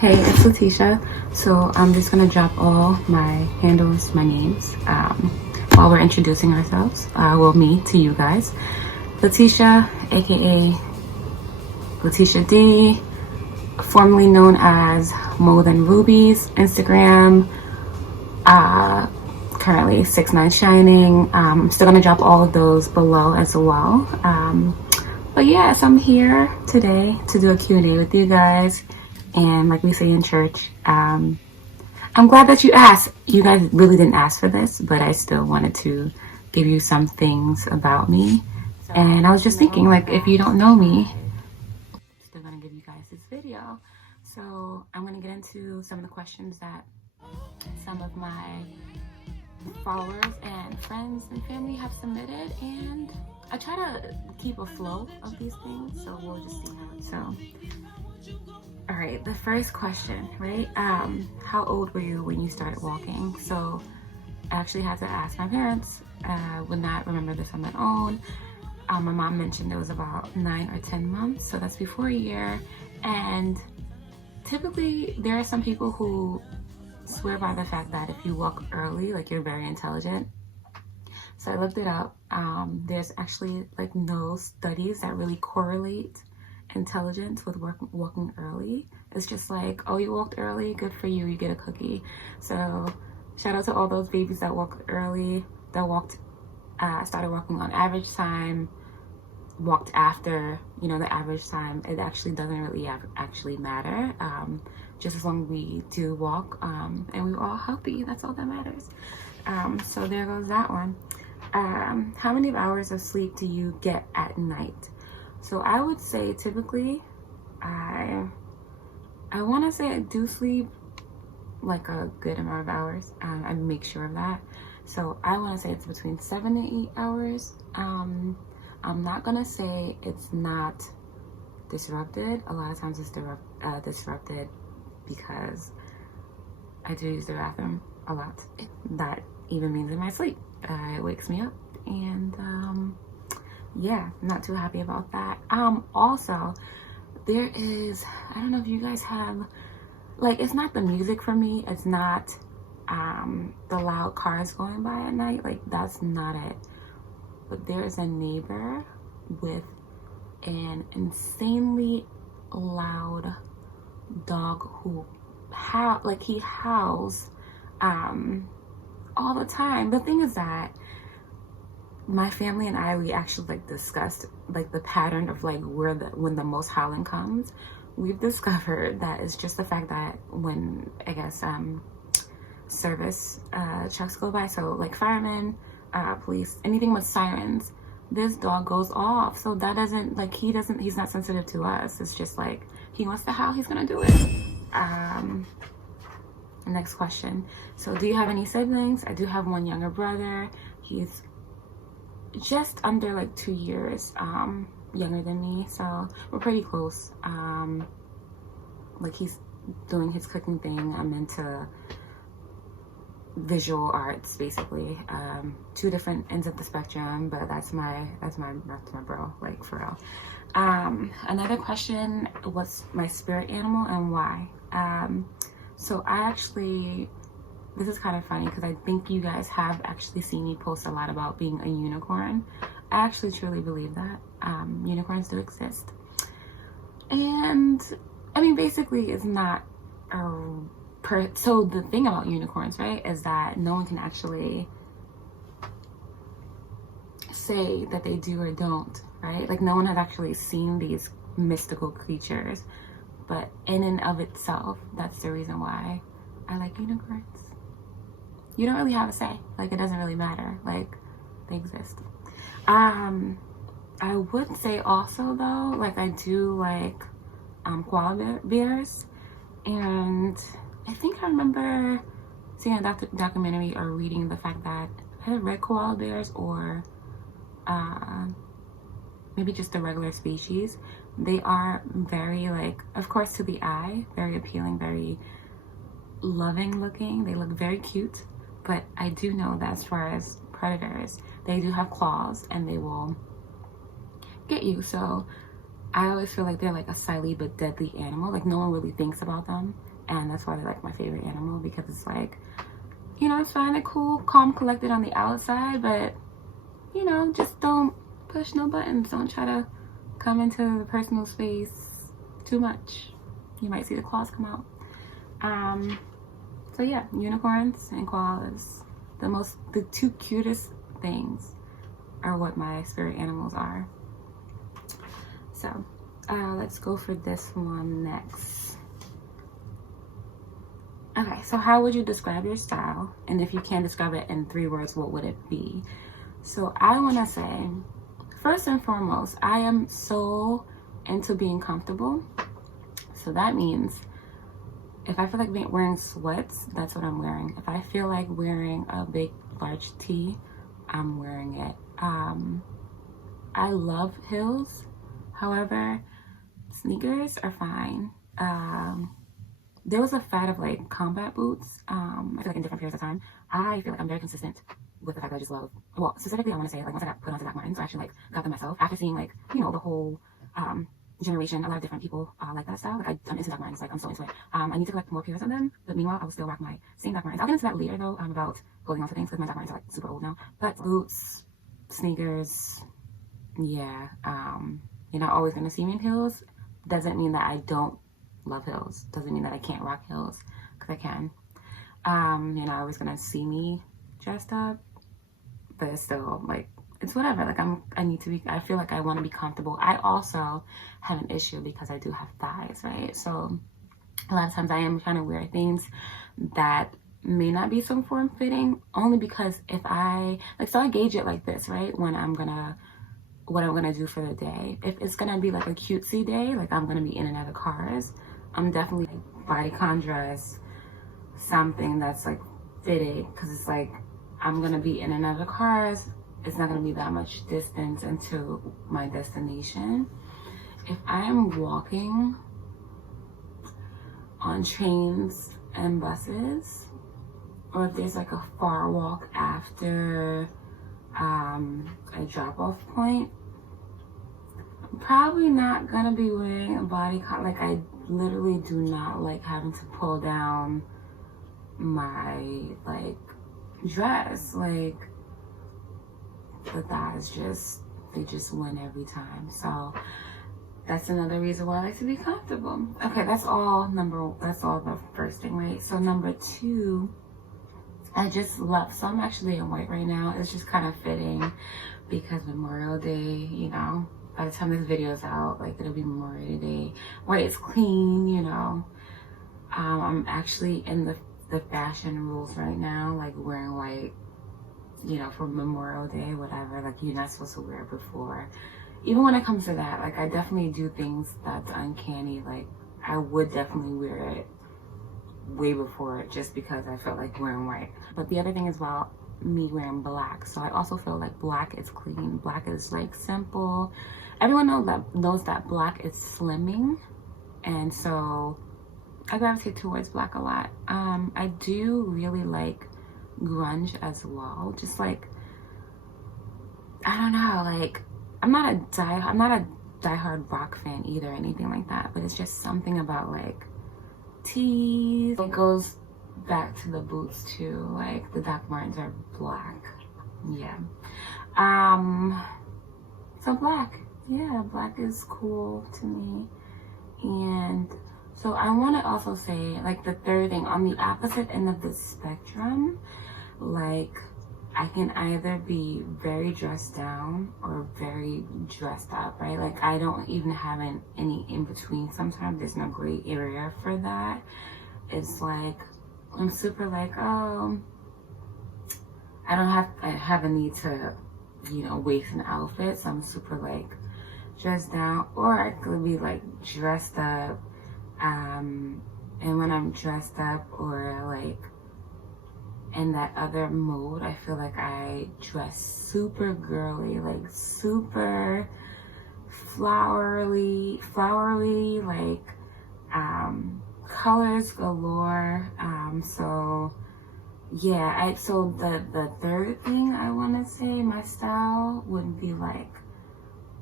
Hey, it's Latisha. So I'm just gonna drop all my handles, my names, while we're introducing ourselves. Well, me to you guys. Latisha, aka Latisha D, formerly known as More Than Rubies, Instagram. Currently 6'9" Shining. I'm still gonna drop all of those below as well. But yes, I'm here today to do a Q&A with you guys. And like we say in church, I'm glad that you asked. You guys really didn't ask for this, but I still wanted to give you some things about me. And I was just thinking, like, if you don't know me, I'm still gonna give you guys this video. So I'm gonna get into some of the questions that some of my followers and friends and family have submitted, and I try to keep a flow of these things, so we'll just see how. So all right, the first question, right? How old were you when you started walking? So I actually had to ask my parents. Would not remember this on my own. My mom mentioned it was about 9 or 10 months, so that's before a year. And typically there are some people who swear by the fact that if you walk early, like, you're very intelligent. So I looked it up. There's actually like no studies that really correlate intelligence with walking early. It's just like, oh, you walked early, good for you, you get a cookie. So shout out to all those babies that walked early, that started walking on average time, walked after, you know, the average time. It actually doesn't really actually matter. Just as long as we do walk, and we're all healthy, that's all that matters. So there goes that one. How many hours of sleep do you get at night? So I would say typically, I want to say I do sleep like a good amount of hours. I make sure of that. So I want to say it's between 7 to 8 hours. I'm not gonna say it's not disrupted. A lot of times it's disrupted because I do use the bathroom a lot. That even means in my sleep. It wakes me up, and yeah, not too happy about that. Also, there is, I don't know if you guys have, like, it's not the music for me. It's not the loud cars going by at night. Like, that's not it. But there's a neighbor with an insanely loud dog who he howls all the time. The thing is that my family and I, we actually like discussed like the pattern of like when the most howling comes. We've discovered that it's just the fact that when, I guess, service trucks go by, so like firemen, police, anything with sirens, this dog goes off. So that doesn't, like, he's not sensitive to us. It's just like, he wants to howl, he's gonna do it. Next question. So do you have any siblings? I do have one younger brother. He's just under like 2 years younger than me, so we're pretty close. Like, he's doing his cooking thing. I'm into visual arts, basically. Two different ends of the spectrum, but that's my bro, like, for real. Another question: what's my spirit animal and why? So I actually, this is kind of funny because I think you guys have actually seen me post a lot about being a unicorn. I actually truly believe that unicorns do exist. And I mean, basically, it's not so the thing about unicorns, right, is that no one can actually say that they do or don't, right? Like, no one has actually seen these mystical creatures. But in and of itself, that's the reason why I like unicorns. You don't really have a say. Like, it doesn't really matter. Like, they exist. I would say also, though, like, I do like koala bears. And I think I remember seeing a documentary or reading the fact that either red koala bears or maybe just the regular species, they are very, like, of course to the eye, very appealing, very loving looking. They look very cute. But I do know that as far as predators, they do have claws and they will get you. So I always feel like they're like a silent but deadly animal. Like no one really thinks about them, and that's why they're like my favorite animal, because it's like, you know, it's fine and cool, calm, collected on the outside, but you know, just don't push no buttons. Don't try to come into the personal space too much. You might see the claws come out. So yeah, unicorns and koalas, the two cutest things are what my spirit animals are. So let's go for this one next. Okay, so how would you describe your style? And if you can describe it in 3 words, what would it be? So I want to say, first and foremost, I am so into being comfortable. So that means if I feel like wearing sweats, that's what I'm wearing. If I feel like wearing a big, large tee, I'm wearing it. I love heels. However, sneakers are fine. There was a fad of like combat boots. I feel like in different periods of time. I feel like I'm very consistent with the fact that I just love, well, specifically I want to say like once I got put onto Doc Martens, I actually like got them myself after seeing like, you know, the whole generation, a lot of different people like that style. Like I'm into Doc Martens, like I'm so into it. I need to collect more pairs of them, but meanwhile I will still rock my same Doc Martens. I'll get into that later though, about holding on to things, because my Doc Martens are like super old now. But boots, sneakers, yeah, you're not always gonna see me in heels. Doesn't mean that I don't love heels. Doesn't mean that I can't rock heels, because I can. You're not always gonna see me dressed up, but it's still like, it's whatever. Like I feel like I want to be comfortable. I also have an issue because I do have thighs, right? So a lot of times I am trying to wear things that may not be so form fitting, only because if I like, so I gauge it like this, right? What I'm gonna do for the day. If it's gonna be like a cutesy day, like I'm gonna be in and out of cars, I'm definitely like bodycon dress, something that's like fitted, because it's like I'm gonna be in and out of cars. It's not gonna be that much distance into my destination. If I am walking on trains and buses, or if there's like a far walk after a drop-off point, I'm probably not gonna be wearing a bodycon. Like I literally do not like having to pull down my like dress. Like the thighs they just win every time. So that's another reason why I like to be comfortable. Okay, that's all the first thing, right? So number 2, I just love, so I'm actually in white right now. It's just kind of fitting because Memorial Day, you know, by the time this video is out, like it'll be Memorial Day. White is clean, you know. I'm actually in the fashion rules right now, like wearing white, you know, for Memorial Day, whatever. Like you're not supposed to wear it before. Even when it comes to that, like I definitely do things that's uncanny. Like I would definitely wear it way before, just because I felt like wearing white. But the other thing is about me wearing black. So I also feel like black is clean. Black is like simple. Everyone knows that black is slimming, and so I gravitate towards black a lot. I do really like grunge as well. Just like, I don't know, like I'm not a diehard rock fan either, or anything like that, but it's just something about like tees. It goes back to the boots too. Like the Doc Martens are black. Yeah. So black. Yeah, black is cool to me. And so I want to also say, like the third thing, on the opposite end of the spectrum, like I can either be very dressed down or very dressed up, right? Like I don't even have any in between. Sometimes there's no gray area for that. It's like I'm super like, oh, I have a need to, you know, waste an outfit. So I'm super like dressed down, or I could be like dressed up. And when I'm dressed up or like in that other mode, I feel like I dress super girly, like super flowery, like colors galore. So yeah, so the third thing I want to say, my style would be like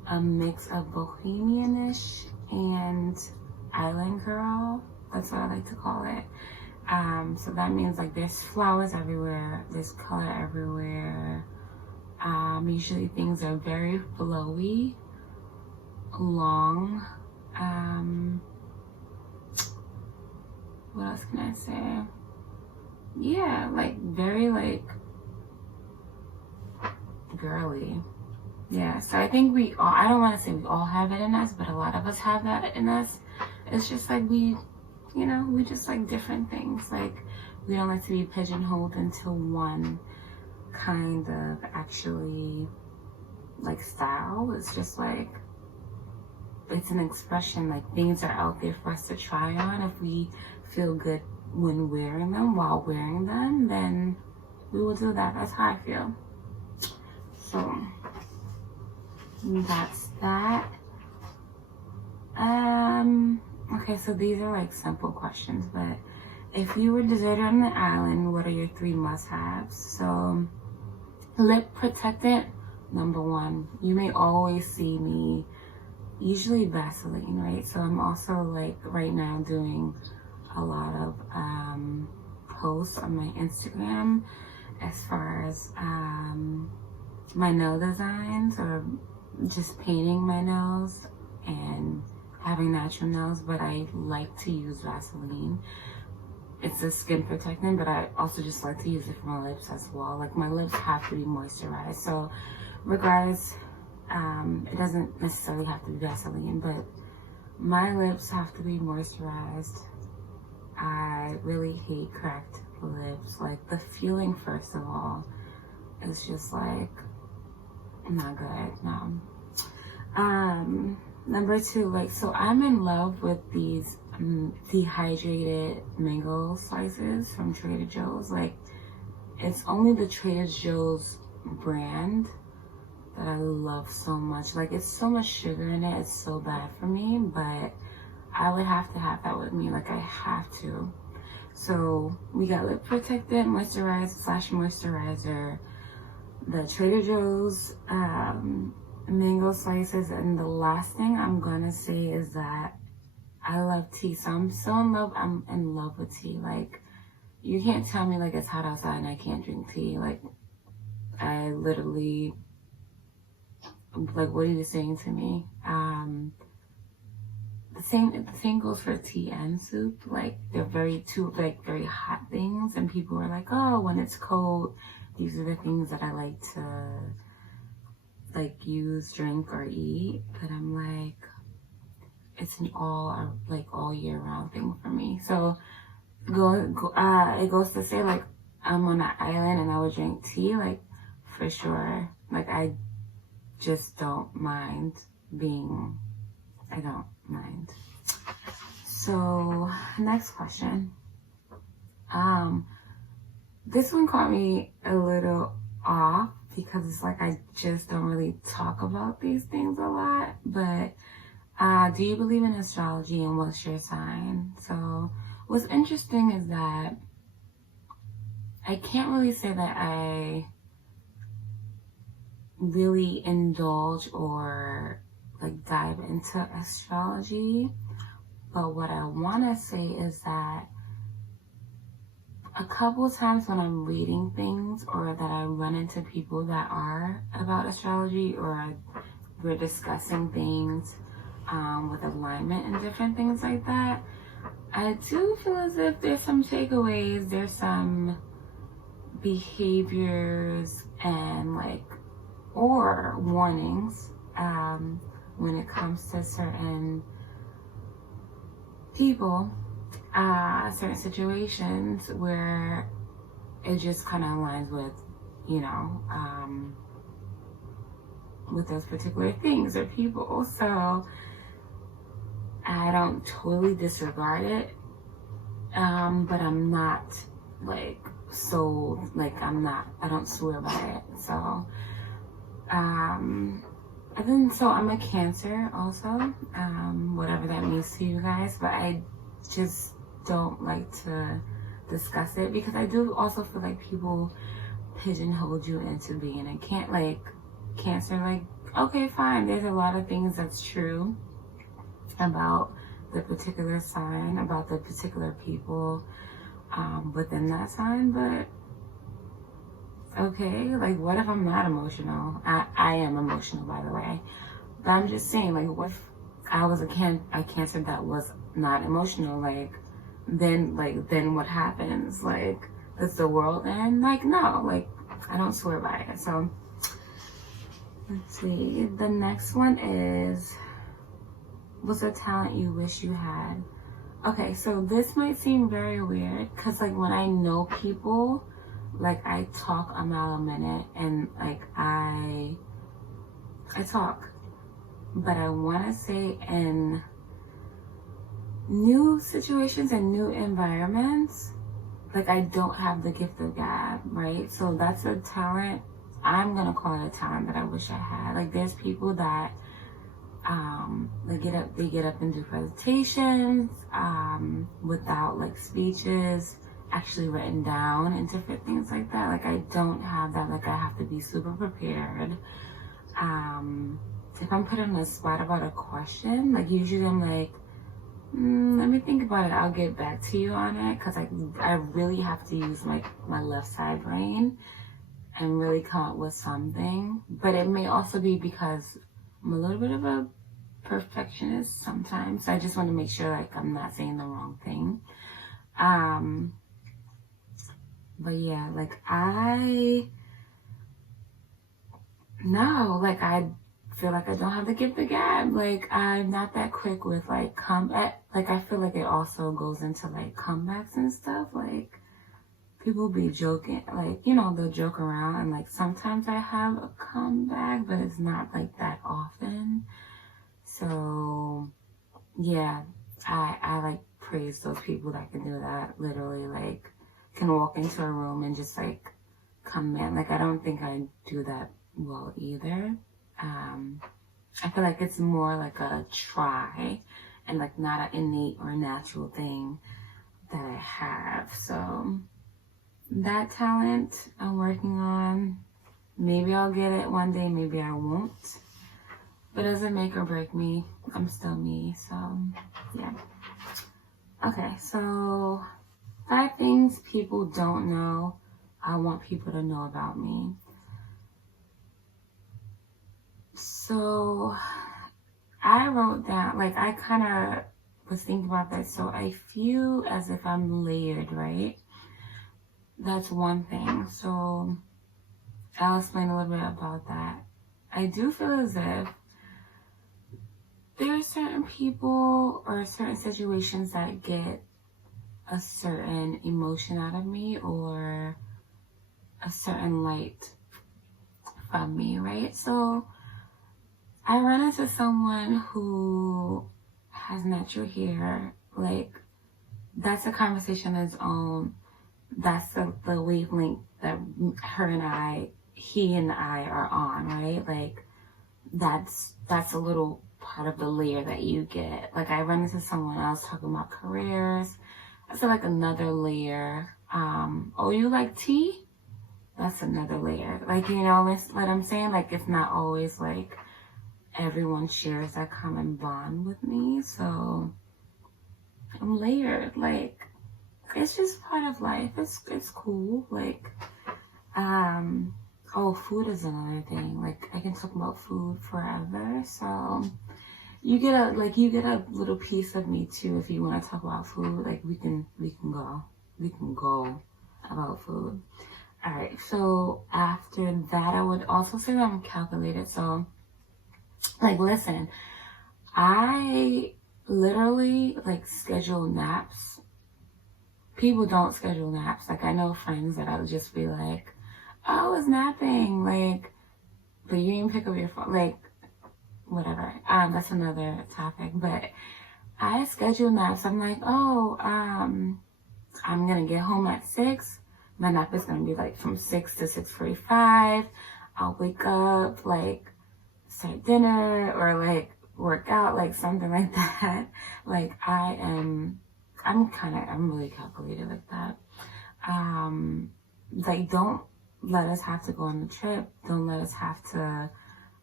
a mix of bohemianish and island girl. That's what I like to call it. So that means like there's flowers everywhere, there's color everywhere. Usually things are very flowy, long. What else can I say? Yeah, like very like girly. Yeah, so I think we all, I don't want to say we all have it in us, but a lot of us have that in us. It's just like we just like different things. Like we don't like to be pigeonholed into one kind of actually like style. It's just like, it's an expression, like things are out there for us to try on. If we feel good when wearing them, while wearing them, then we will do that. That's how I feel. So that's that. Okay, so these are like simple questions, but if you were deserted on the island, what are your 3 must-haves? So lip protectant, number 1. You may always see me, usually Vaseline, right? So I'm also like right now doing a lot of posts on my Instagram as far as my nail designs, or just painting my nails and having natural nails, but I like to use Vaseline. It's a skin protectant, but I also just like to use it for my lips as well. Like my lips have to be moisturized. So regardless, it doesn't necessarily have to be Vaseline, but my lips have to be moisturized. I really hate cracked lips. Like the feeling, first of all, is just like not good. No. Number 2, like, so I'm in love with these dehydrated mango slices from Trader Joe's. Like, it's only the Trader Joe's brand that I love so much. Like, it's so much sugar in it, it's so bad for me, but I would have to have that with me. Like, I have to. So we got lip protectant, moisturizer, the Trader Joe's mango slices, and the last thing I'm gonna say is that I love tea. So I'm in love with tea. Like, you can't tell me like it's hot outside and I can't drink tea. Like, I literally, like, what are you saying to me? The same goes for tea and soup. Like, they're very hot things, and people are like, oh, when it's cold, these are the things that I like to like use, drink, or eat. But I'm like, it's an all year round thing for me. So it goes to say, like, I'm on an island and I would drink tea, like, for sure. Like, I just don't mind I don't mind. So next question. This one caught me a little off because it's like I just don't really talk about these things a lot. But do you believe in astrology, and what's your sign? So what's interesting is that I can't really say that I really indulge or like dive into astrology, but what I want to say is that a couple of times when I'm reading things, or that I run into people that are about astrology, or we're discussing things with alignment and different things like that, I do feel as if there's some takeaways, there's some behaviors and or warnings when it comes to certain people, certain situations where it just kind of aligns with, with those particular things or people. So I don't totally disregard it, but I'm not I don't swear by it. So I'm a Cancer also, whatever that means to you guys, but I just don't like to discuss it because I do also feel like people pigeonhole you into being a Cancer. Like, okay, fine, there's a lot of things that's true about the particular sign, about the particular people within that sign, but okay, like what if I'm not emotional? I am emotional, by the way, but I'm just saying, like, what if I was a Cancer that was not emotional? Like then what happens? Like, does the world end? Like, no, like I don't swear by it. So let's see, the next one is, what's a talent you wish you had? Okay, so this might seem very weird because like when I know people, like I talk a mile a minute, and like I talk, but I want to say in new situations and new environments, like I don't have the gift of gab, right? So that's a talent. I'm gonna call it a talent that I wish I had. Like there's people that they get up and do presentations without like speeches actually written down and different things like that. Like I don't have that. Like I have to be super prepared. If I'm put on a spot about a question, like usually I'm like, let me think about it, I'll get back to you on it, because I really have to use my left side brain and really come up with something. But it may also be because I'm a little bit of a perfectionist sometimes. So I just want to make sure like I'm not saying the wrong thing. But yeah, like I feel like I don't have the gift of gab. Like I'm not that quick with like comeback. Like I feel like it also goes into like comebacks and stuff. Like people be joking, like, you know, they'll joke around, and like sometimes I have a comeback, but it's not like that often. So yeah, I like praise those people that can do that. Literally, like can walk into a room and just like come in. Like I don't think I do that well either. I feel like it's more like a try and like not an innate or natural thing that I have. So that talent I'm working on. Maybe I'll get it one day, maybe I won't. But it doesn't make or break me. I'm still me, so yeah. Okay, so 5 things people don't know I want people to know about me. So I wrote down, like I kind of was thinking about that. So I feel as if I'm layered, right? That's one thing. So I'll explain a little bit about that. I do feel as if there are certain people or certain situations that get a certain emotion out of me or a certain light from me, right? So I run into someone who has natural hair. Like that's a conversation on its own. That's the wavelength that he and I are on, right? Like that's a little part of the layer that you get. Like I run into someone else talking about careers. That's like another layer. Oh, you like tea? That's another layer. Like, you know what I'm saying? Like it's not always like everyone shares that common bond with me. So I'm layered. Like it's just part of life. It's cool. Like oh, food is another thing. Like I can talk about food forever. So you get a little piece of me too if you want to talk about food. Like we can go about food. All right. So after that, I would also say that I'm calculated. So like listen, I literally like schedule naps. People don't schedule naps. Like I know friends that I would just be like, oh, I was napping, like, but you didn't pick up your phone, like, whatever. That's another topic. But I schedule naps. I'm like, oh, I'm gonna get home at 6. My nap is gonna be like from 6 to 6:45. I'll wake up, like, start dinner or like work out, like something like that. Like I'm really calculated like that. Like don't let us have to go on a trip. Don't let us have to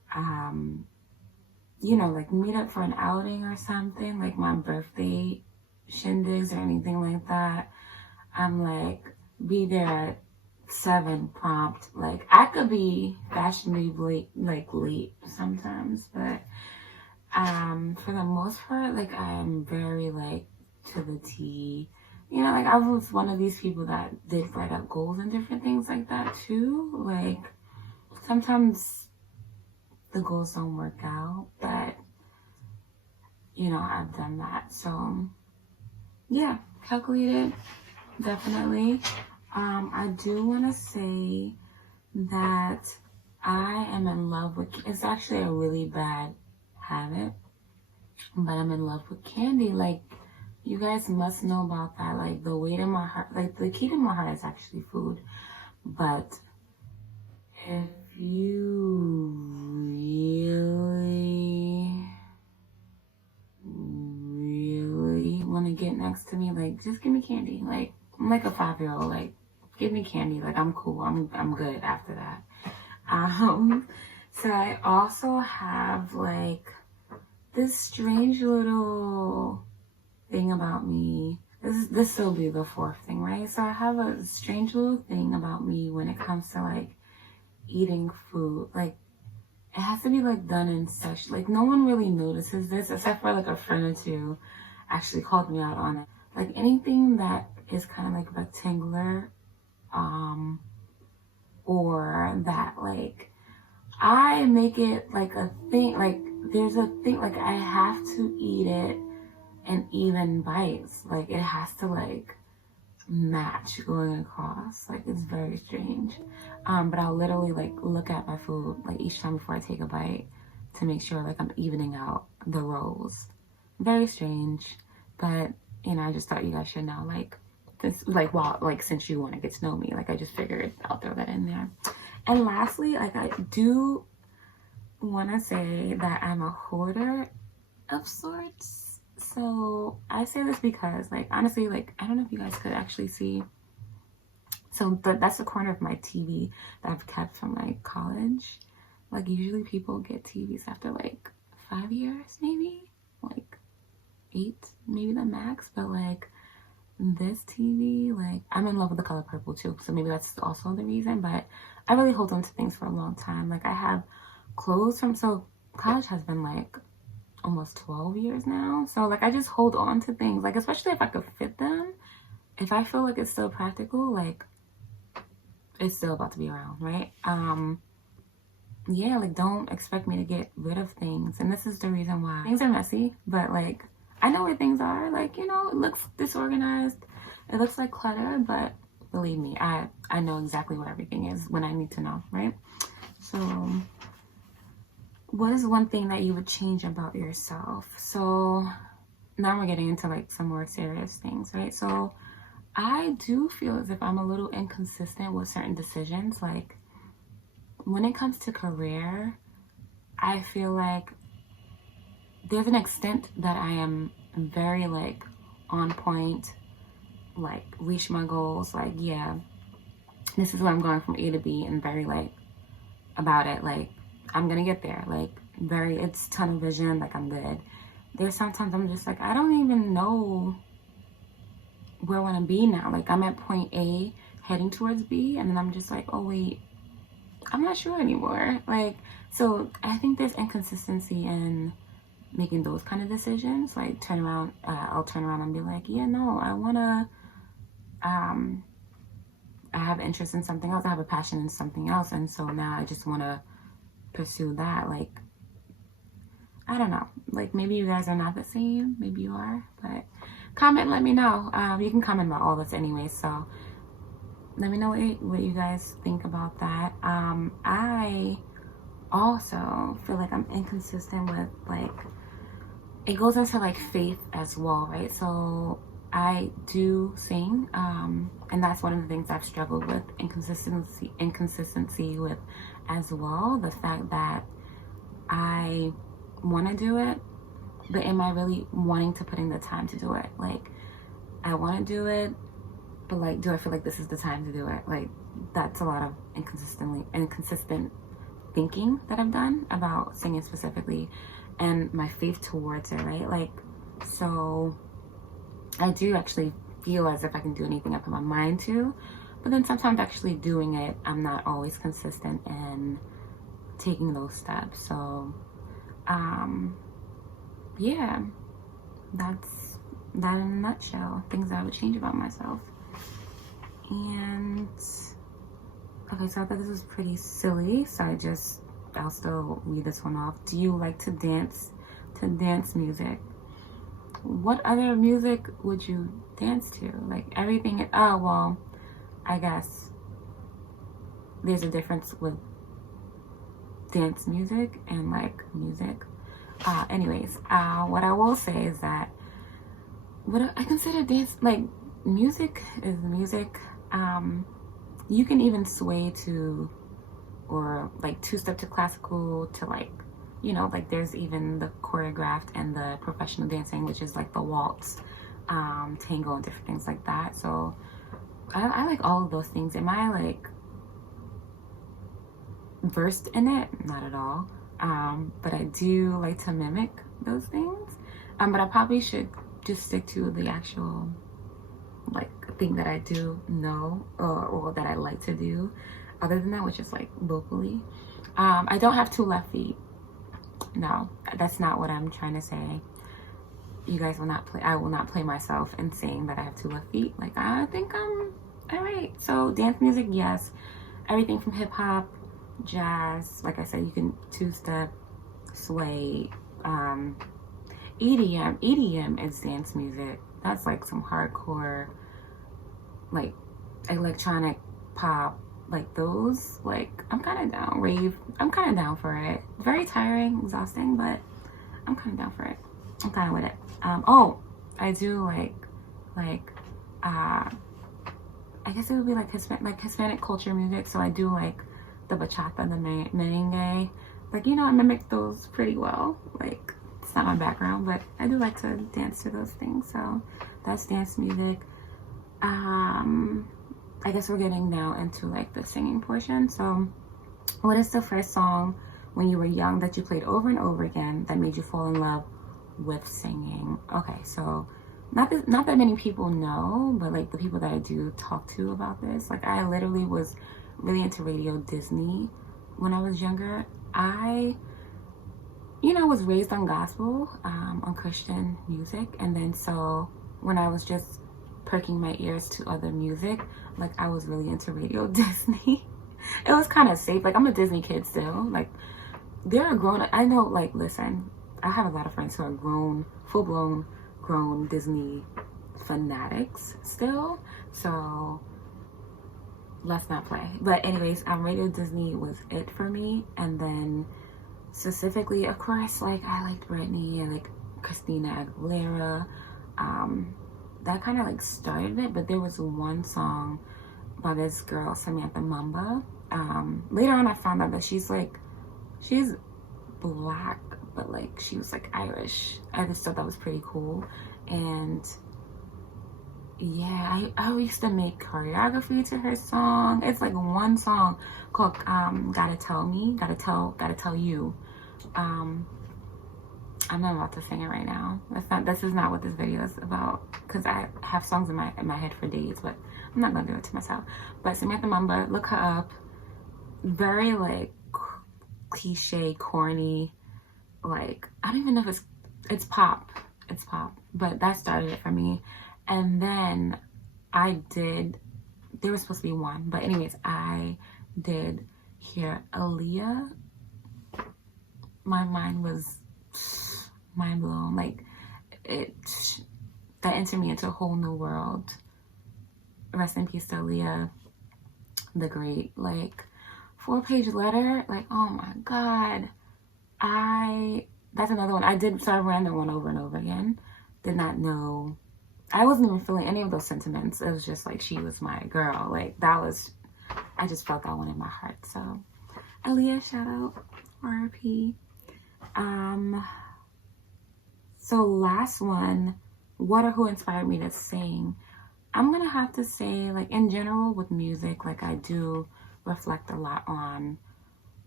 you know, like meet up for an outing or something, like my birthday shindigs or anything like that, I'm like, be there at 7 prompt. Like, I could be fashionably like late sometimes, but for the most part, like, I'm very like to the T. You know, like I was one of these people that did write up goals and different things like that too. Like, sometimes the goals don't work out, but you know, I've done that. So yeah, calculated, definitely. I do want to say that I am in love with, it's actually a really bad habit, but I'm in love with candy. Like, you guys must know about that. Like, the weight in my heart, like, the key to my heart is actually food. But if you really want to get next to me, like, just give me candy. Like, I'm like a 5-year-old. Like, give me candy. Like, I'm cool. I'm good after that. So I also have like this strange little thing about me. This will be the 4th thing, right? So I have a strange little thing about me when it comes to like eating food. Like, it has to be like done in such, like, no one really notices this except for like a friend or two actually called me out on it. Like, anything that is kind of like rectangular, or that like I make it like a thing, like there's a thing, like I have to eat it in even bites. Like, it has to like match going across. Like, it's very strange. But I'll literally like look at my food like each time before I take a bite to make sure like I'm evening out the rolls. Very strange, but you know, I just thought you guys should know. Like, this, like, well, like, since you want to get to know me, like, I just figured I'll throw that in there. And lastly, like, I do want to say that I'm a hoarder of sorts. So I say this because, like, honestly, like, I don't know if you guys could actually see. So that's the corner of my TV that I've kept from like college. Like, usually people get TVs after like 5 years, maybe like 8, maybe the max. But like, this TV, like, I'm in love with the color purple too, so maybe that's also the reason. But I really hold on to things for a long time. Like, I have clothes from, so college has been like almost 12 years now, so like I just hold on to things, like, especially if I could fit them, if I feel like it's still practical, like, it's still about to be around, right? Yeah, like, don't expect me to get rid of things. And this is the reason why things are messy, but like, I know where things are. Like, you know, it looks disorganized, it looks like clutter, but believe me, I know exactly where everything is when I need to know, right? So what is one thing that you would change about yourself? So now we're getting into like some more serious things, right? So I do feel as if I'm a little inconsistent with certain decisions. Like, when it comes to career, I feel like there's an extent that I am very like on point, like reach my goals, like, yeah, this is where I'm going from A to B, and very like about it, like, I'm gonna get there, like, very, it's tunnel vision, like, I'm good. There's sometimes I'm just like, I don't even know where I want to be now. Like, I'm at point A heading towards B, and then I'm just like, oh wait, I'm not sure anymore. Like, so I think there's inconsistency in making those kind of decisions. Like, I'll turn around and be like, yeah, no, I wanna, I have interest in something else, I have a passion in something else, and so now I just want to pursue that. Like, I don't know, like, maybe you guys are not the same, maybe you are, but comment, let me know. You can comment about all this anyway, so let me know what you guys think about that. I also feel like I'm inconsistent with, like, it goes into like faith as well, right? So I do sing, and that's one of the things I've struggled with, inconsistency with as well. The fact that I want to do it, but am I really wanting to put in the time to do it? Like, I want to do it, but like, do I feel like this is the time to do it? Like, that's a lot of inconsistent thinking that I've done about singing specifically, and my faith towards it, right? Like, so I do actually feel as if I can do anything I put my mind to, but then sometimes actually doing it, I'm not always consistent in taking those steps. So yeah, that's that in a nutshell. Things that I would change about myself. And okay, so I thought this was pretty silly, so I'll still read this one off. Do you like to dance music? What other music would you dance to? Like everything. Oh, well, I guess there's a difference with dance music and like music. Anyways, what I will say is that what I consider dance, like music is music. You can even sway to, or like two-step to classical, to like, you know, like there's even the choreographed and the professional dancing, which is like the waltz, tango, and different things like that. So I like all of those things. Am I like versed in it? Not at all. But I do like to mimic those things. But I probably should just stick to the actual like thing that I do know, or that I like to do. Other than that, which is like vocally. I don't have 2 left feet. No, that's not what I'm trying to say. You guys will not play. I will not play myself in saying that I have 2 left feet. Like, I think I'm all right. So dance music, yes. Everything from hip hop, jazz. Like I said, you can two-step, sway. EDM. EDM is dance music. That's like some hardcore, like electronic pop. Like those, like I'm kind of down. Rave, I'm kind of down for it. Very tiring, exhausting, but I'm kind of down for it. I'm kind of with it. Oh, I do like I guess it would be like Hispanic culture music. So I do like the bachata, the merengue. Like, you know, I mimic those pretty well. Like, it's not my background, but I do like to dance to those things. So that's dance music. I guess we're getting now into like the singing portion. So what is the first song when you were young that you played over and over again that made you fall in love with singing? Okay, so not that many people know, but like the people that I do talk to about this, like I literally was really into Radio Disney when I was younger. I was raised on gospel, on Christian music, and then so when I was just perking my ears to other music, like I was really into Radio Disney. It was kind of safe. Like, I'm a Disney kid still. Like, they're grown. I know, like, listen, I have a lot of friends who are grown, full-blown grown Disney fanatics still. So let's not play. But anyways, Radio Disney was it for me. And then specifically, of course, like I liked Britney and like Christina Aguilera. That kind of like started it, but there was one song by this girl, Samantha Mumba. Later on I found out that she's black, but like she was like Irish. I just thought that was pretty cool. And yeah, I used to make choreography to her song. It's like one song called Gotta Tell You. I'm not about to sing it right now. This is not what this video is about, because I have songs in my head for days, but I'm not gonna do it to myself. But Samantha Mumba, look her up. Very like cliche, corny, like I don't even know if it's pop. It's pop. But that started it for me. And then there was supposed to be one, but anyways, I did hear Aaliyah. My mind was mind blown. Like that entered me into a whole new world. Rest in peace to Aaliyah, the great. Like 4-page letter. Like, oh my God. That's another one. I did start random one over and over again. Did not know. I wasn't even feeling any of those sentiments. It was just like she was my girl. Like I just felt that one in my heart. So Aaliyah, shout out, RIP. So last one, what or who inspired me to sing? I'm gonna have to say, like, in general with music, like I do reflect a lot on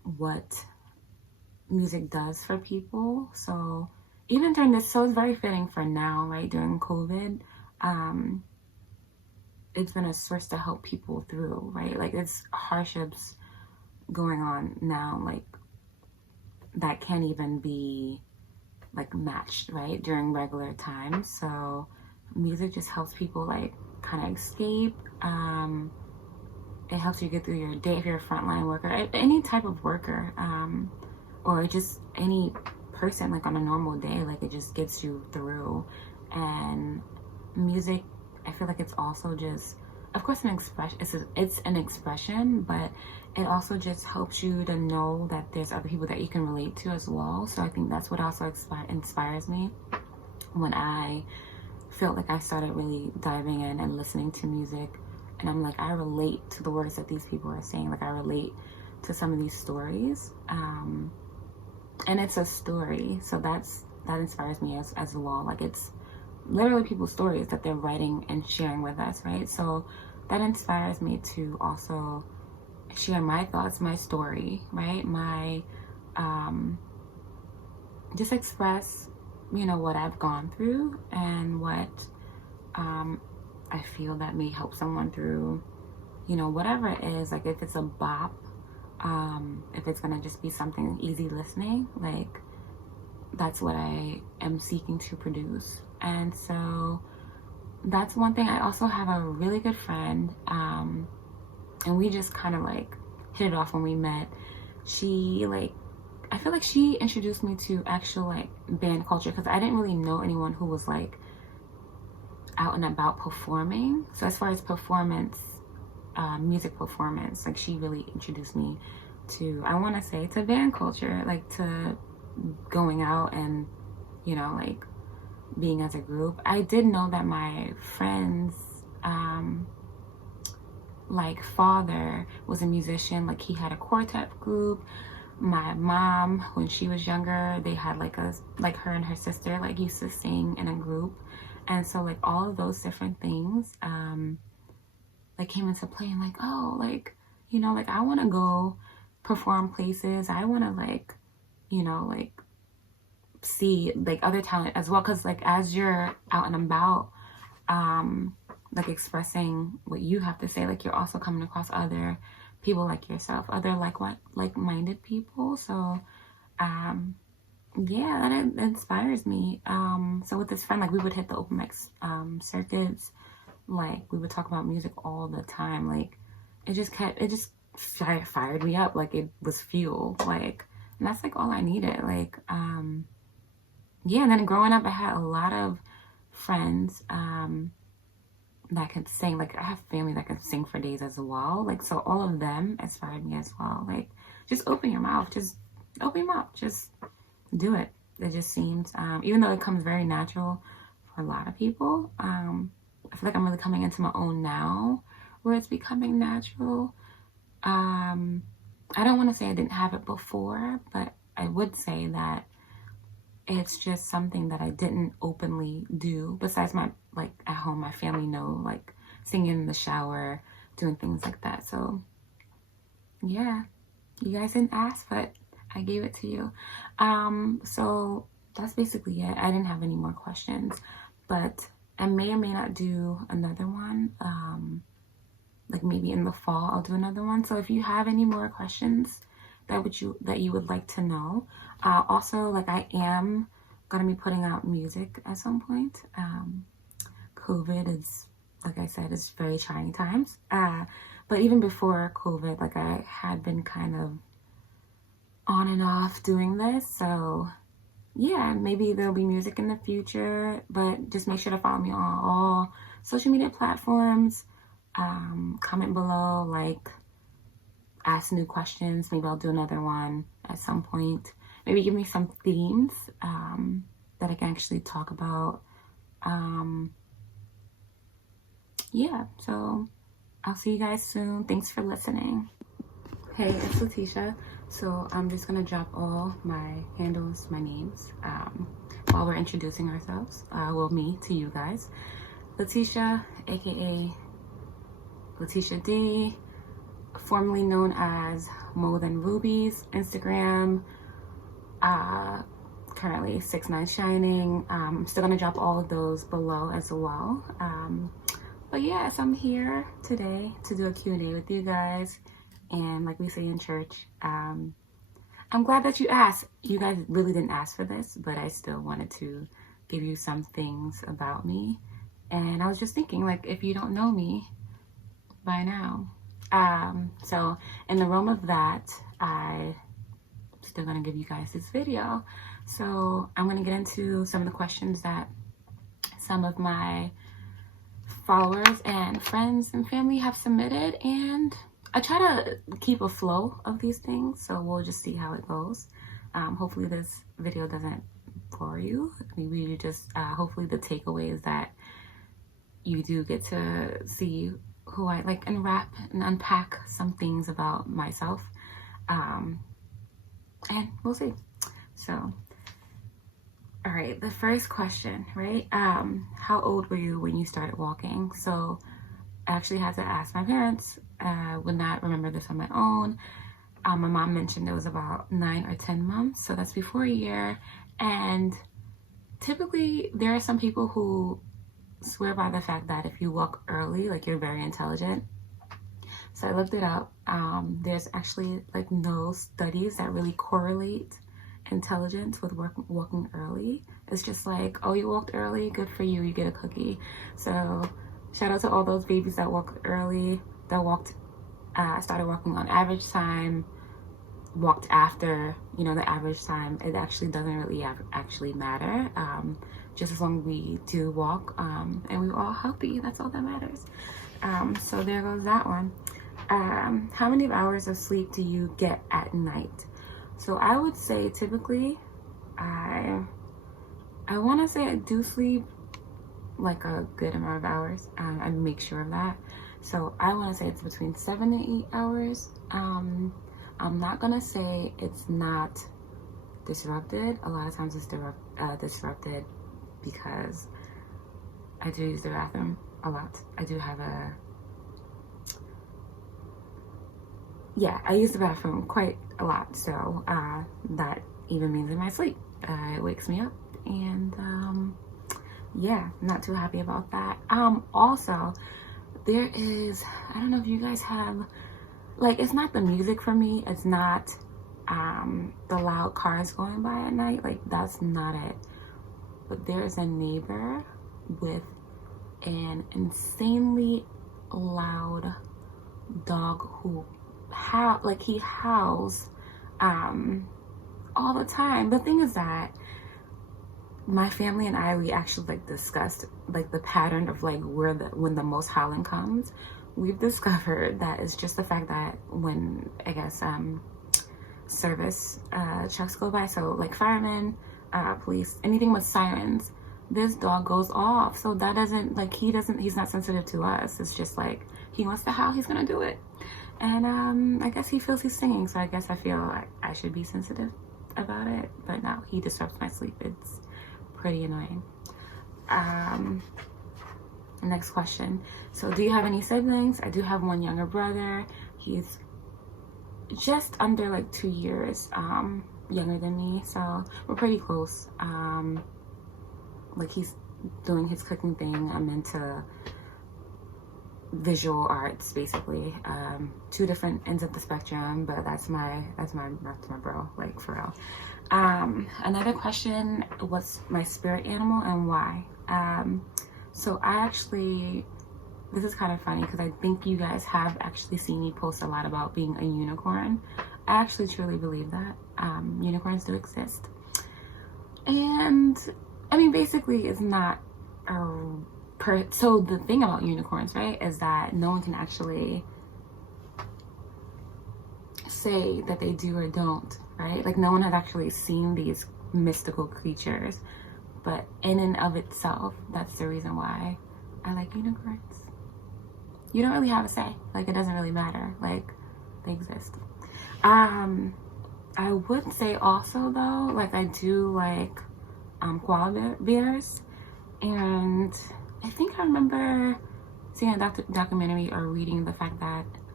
what music does for people. So even during this, so it's very fitting for now, right? During COVID, it's been a source to help people through, right? Like, it's hardships going on now, like, that can't even be like matched, right, during regular times. So music just helps people like kind of escape. It helps you get through your day if you're a frontline worker, any type of worker, or just any person, like on a normal day, like it just gets you through. And music, I feel like it's also just, of course, an expression. It's an expression, but it also just helps you to know that there's other people that you can relate to as well. So I think that's what also inspires me when I felt like I started really diving in and listening to music. And I'm like, I relate to the words that these people are saying. Like, I relate to some of these stories. And it's a story. So that inspires me as well. Like, it's literally people's stories that they're writing and sharing with us, right? So that inspires me to also share my thoughts, my story, right? My, just express, what I've gone through and what, I feel that may help someone through, whatever it is. Like, if it's a bop, if it's gonna just be something easy listening, like, that's what I am seeking to produce. And so that's one thing. I also have a really good friend, and we just kind of like hit it off when we met. She, like, I feel like she introduced me to actual like band culture, because I didn't really know anyone who was like out and about performing. So as far as performance, music performance, like, she really introduced me to, I want to say, to band culture, like to going out and, like being as a group. I did know that my friend's like father was a musician. Like, he had a quartet group. My mom, when she was younger, they had like her and her sister like used to sing in a group. And so like all of those different things like came into play, and like, oh, like, like I want to go perform places. I want to like, like see like other talent as well, because like as you're out and about, like expressing what you have to say, like you're also coming across other people like yourself, other like-minded people. So yeah, that inspires me. So with this friend, like, we would hit the open mic circuits. Like, we would talk about music all the time. Like, it just fired me up. Like, it was fuel. Like, and that's like all I needed. Like, yeah. And then growing up, I had a lot of friends that could sing. Like, I have family that can sing for days as well. Like, so all of them inspired me as well. Like, just open your mouth. Just open your mouth. Just do it. It just seems, even though it comes very natural for a lot of people, I feel like I'm really coming into my own now, where it's becoming natural. I don't want to say I didn't have it before, but I would say that it's just something that I didn't openly do. Besides my, like, at home, my family know, like, singing in the shower, doing things like that. So yeah, you guys didn't ask, but I gave it to you. So that's basically it. I didn't have any more questions, but I may or may not do another one. Like, maybe in the fall I'll do another one. So if you have any more questions that you would like to know, also, like, I am gonna be putting out music at some point. COVID is, like I said, it's very trying times. But even before COVID, like, I had been kind of on and off doing this. So yeah, maybe there'll be music in the future, but just make sure to follow me on all social media platforms. Comment below, like, ask new questions. Maybe I'll do another one at some point. Maybe give me some themes that I can actually talk about. Yeah, so I'll see you guys soon. Thanks for listening. Hey, it's Latisha. So I'm just gonna drop all my handles, my names, while we're introducing ourselves. Well, me to you guys. Latisha, aka Latisha D, formerly known as More Than Rubies, Instagram, currently 6'9" Shining. I'm still gonna drop all of those below as well. But yes, I'm here today to do a Q&A with you guys. And like we say in church, I'm glad that you asked. You guys really didn't ask for this, but I still wanted to give you some things about me. And I was just thinking, like, if you don't know me by now. So in the realm of that, I'm still gonna give you guys this video. So I'm gonna get into some of the questions that some of my followers and friends and family have submitted, and I try to keep a flow of these things, so we'll just see how it goes. Hopefully this video doesn't bore you. Maybe you just hopefully the takeaway is that you do get to see who I like, unwrap and unpack some things about myself, and we'll see. So all right, the first question, right? How old were you when you started walking? So I actually had to ask my parents. Would not remember this on my own. My mom mentioned it was about 9 or 10 months, so that's before a year. And typically there are some people who swear by the fact that if you walk early, like, you're very intelligent. So I looked it up. There's actually like no studies that really correlate intelligence with walking early. It's just like, oh, you walked early, good for you, you get a cookie. So shout out to all those babies that walked early, that started walking on average time, walked after, you know, the average time. It actually doesn't really actually matter, just as long as we do walk, and we're all healthy, that's all that matters. So there goes that one. How many hours of sleep do you get at night? So I would say typically I want to say I do sleep like a good amount of hours. I make sure of that. So I want to say it's between 7 and 8 hours. I'm not gonna say it's not disrupted. A lot of times it's disrupted because I do use the bathroom a lot. I do have I use the bathroom quite a lot, so that even means in my sleep. It wakes me up, and yeah, not too happy about that. Also, there is, I don't know if you guys have, like, it's not the music for me, it's not the loud cars going by at night, like, that's not it. But there's a neighbor with an insanely loud dog who he howls all the time. The thing is that my family and I, we actually like discussed like the pattern of like when the most howling comes. We've discovered that it's just the fact that when, I guess, service trucks go by, so like firemen, police, anything with sirens, this dog goes off. So that doesn't, like, he's not sensitive to us. It's just like, he wants to howl, he's gonna do it. And I guess he feels he's singing, so I guess I feel like I should be sensitive about it. But no, he disrupts my sleep. It's pretty annoying. Next question. So do you have any siblings? I do have one younger brother. He's just under like 2 years younger than me, so we're pretty close. Like, he's doing his cooking thing. I'm into visual arts, basically. Two different ends of the spectrum, but that's my bro, like, for real. Another question: what's my spirit animal and why? So I actually, this is kind of funny because I think you guys have actually seen me post a lot about being a unicorn. I actually truly believe that unicorns do exist, and I mean, basically, it's not so the thing about unicorns, right, is that no one can actually say that they do or don't, right? Like, no one has actually seen these mystical creatures, but in and of itself, that's the reason why I like unicorns. You don't really have a say. Like, it doesn't really matter. Like, they exist. I would say also, though, like, I do like koala bears, and I think I remember seeing a documentary or reading the fact that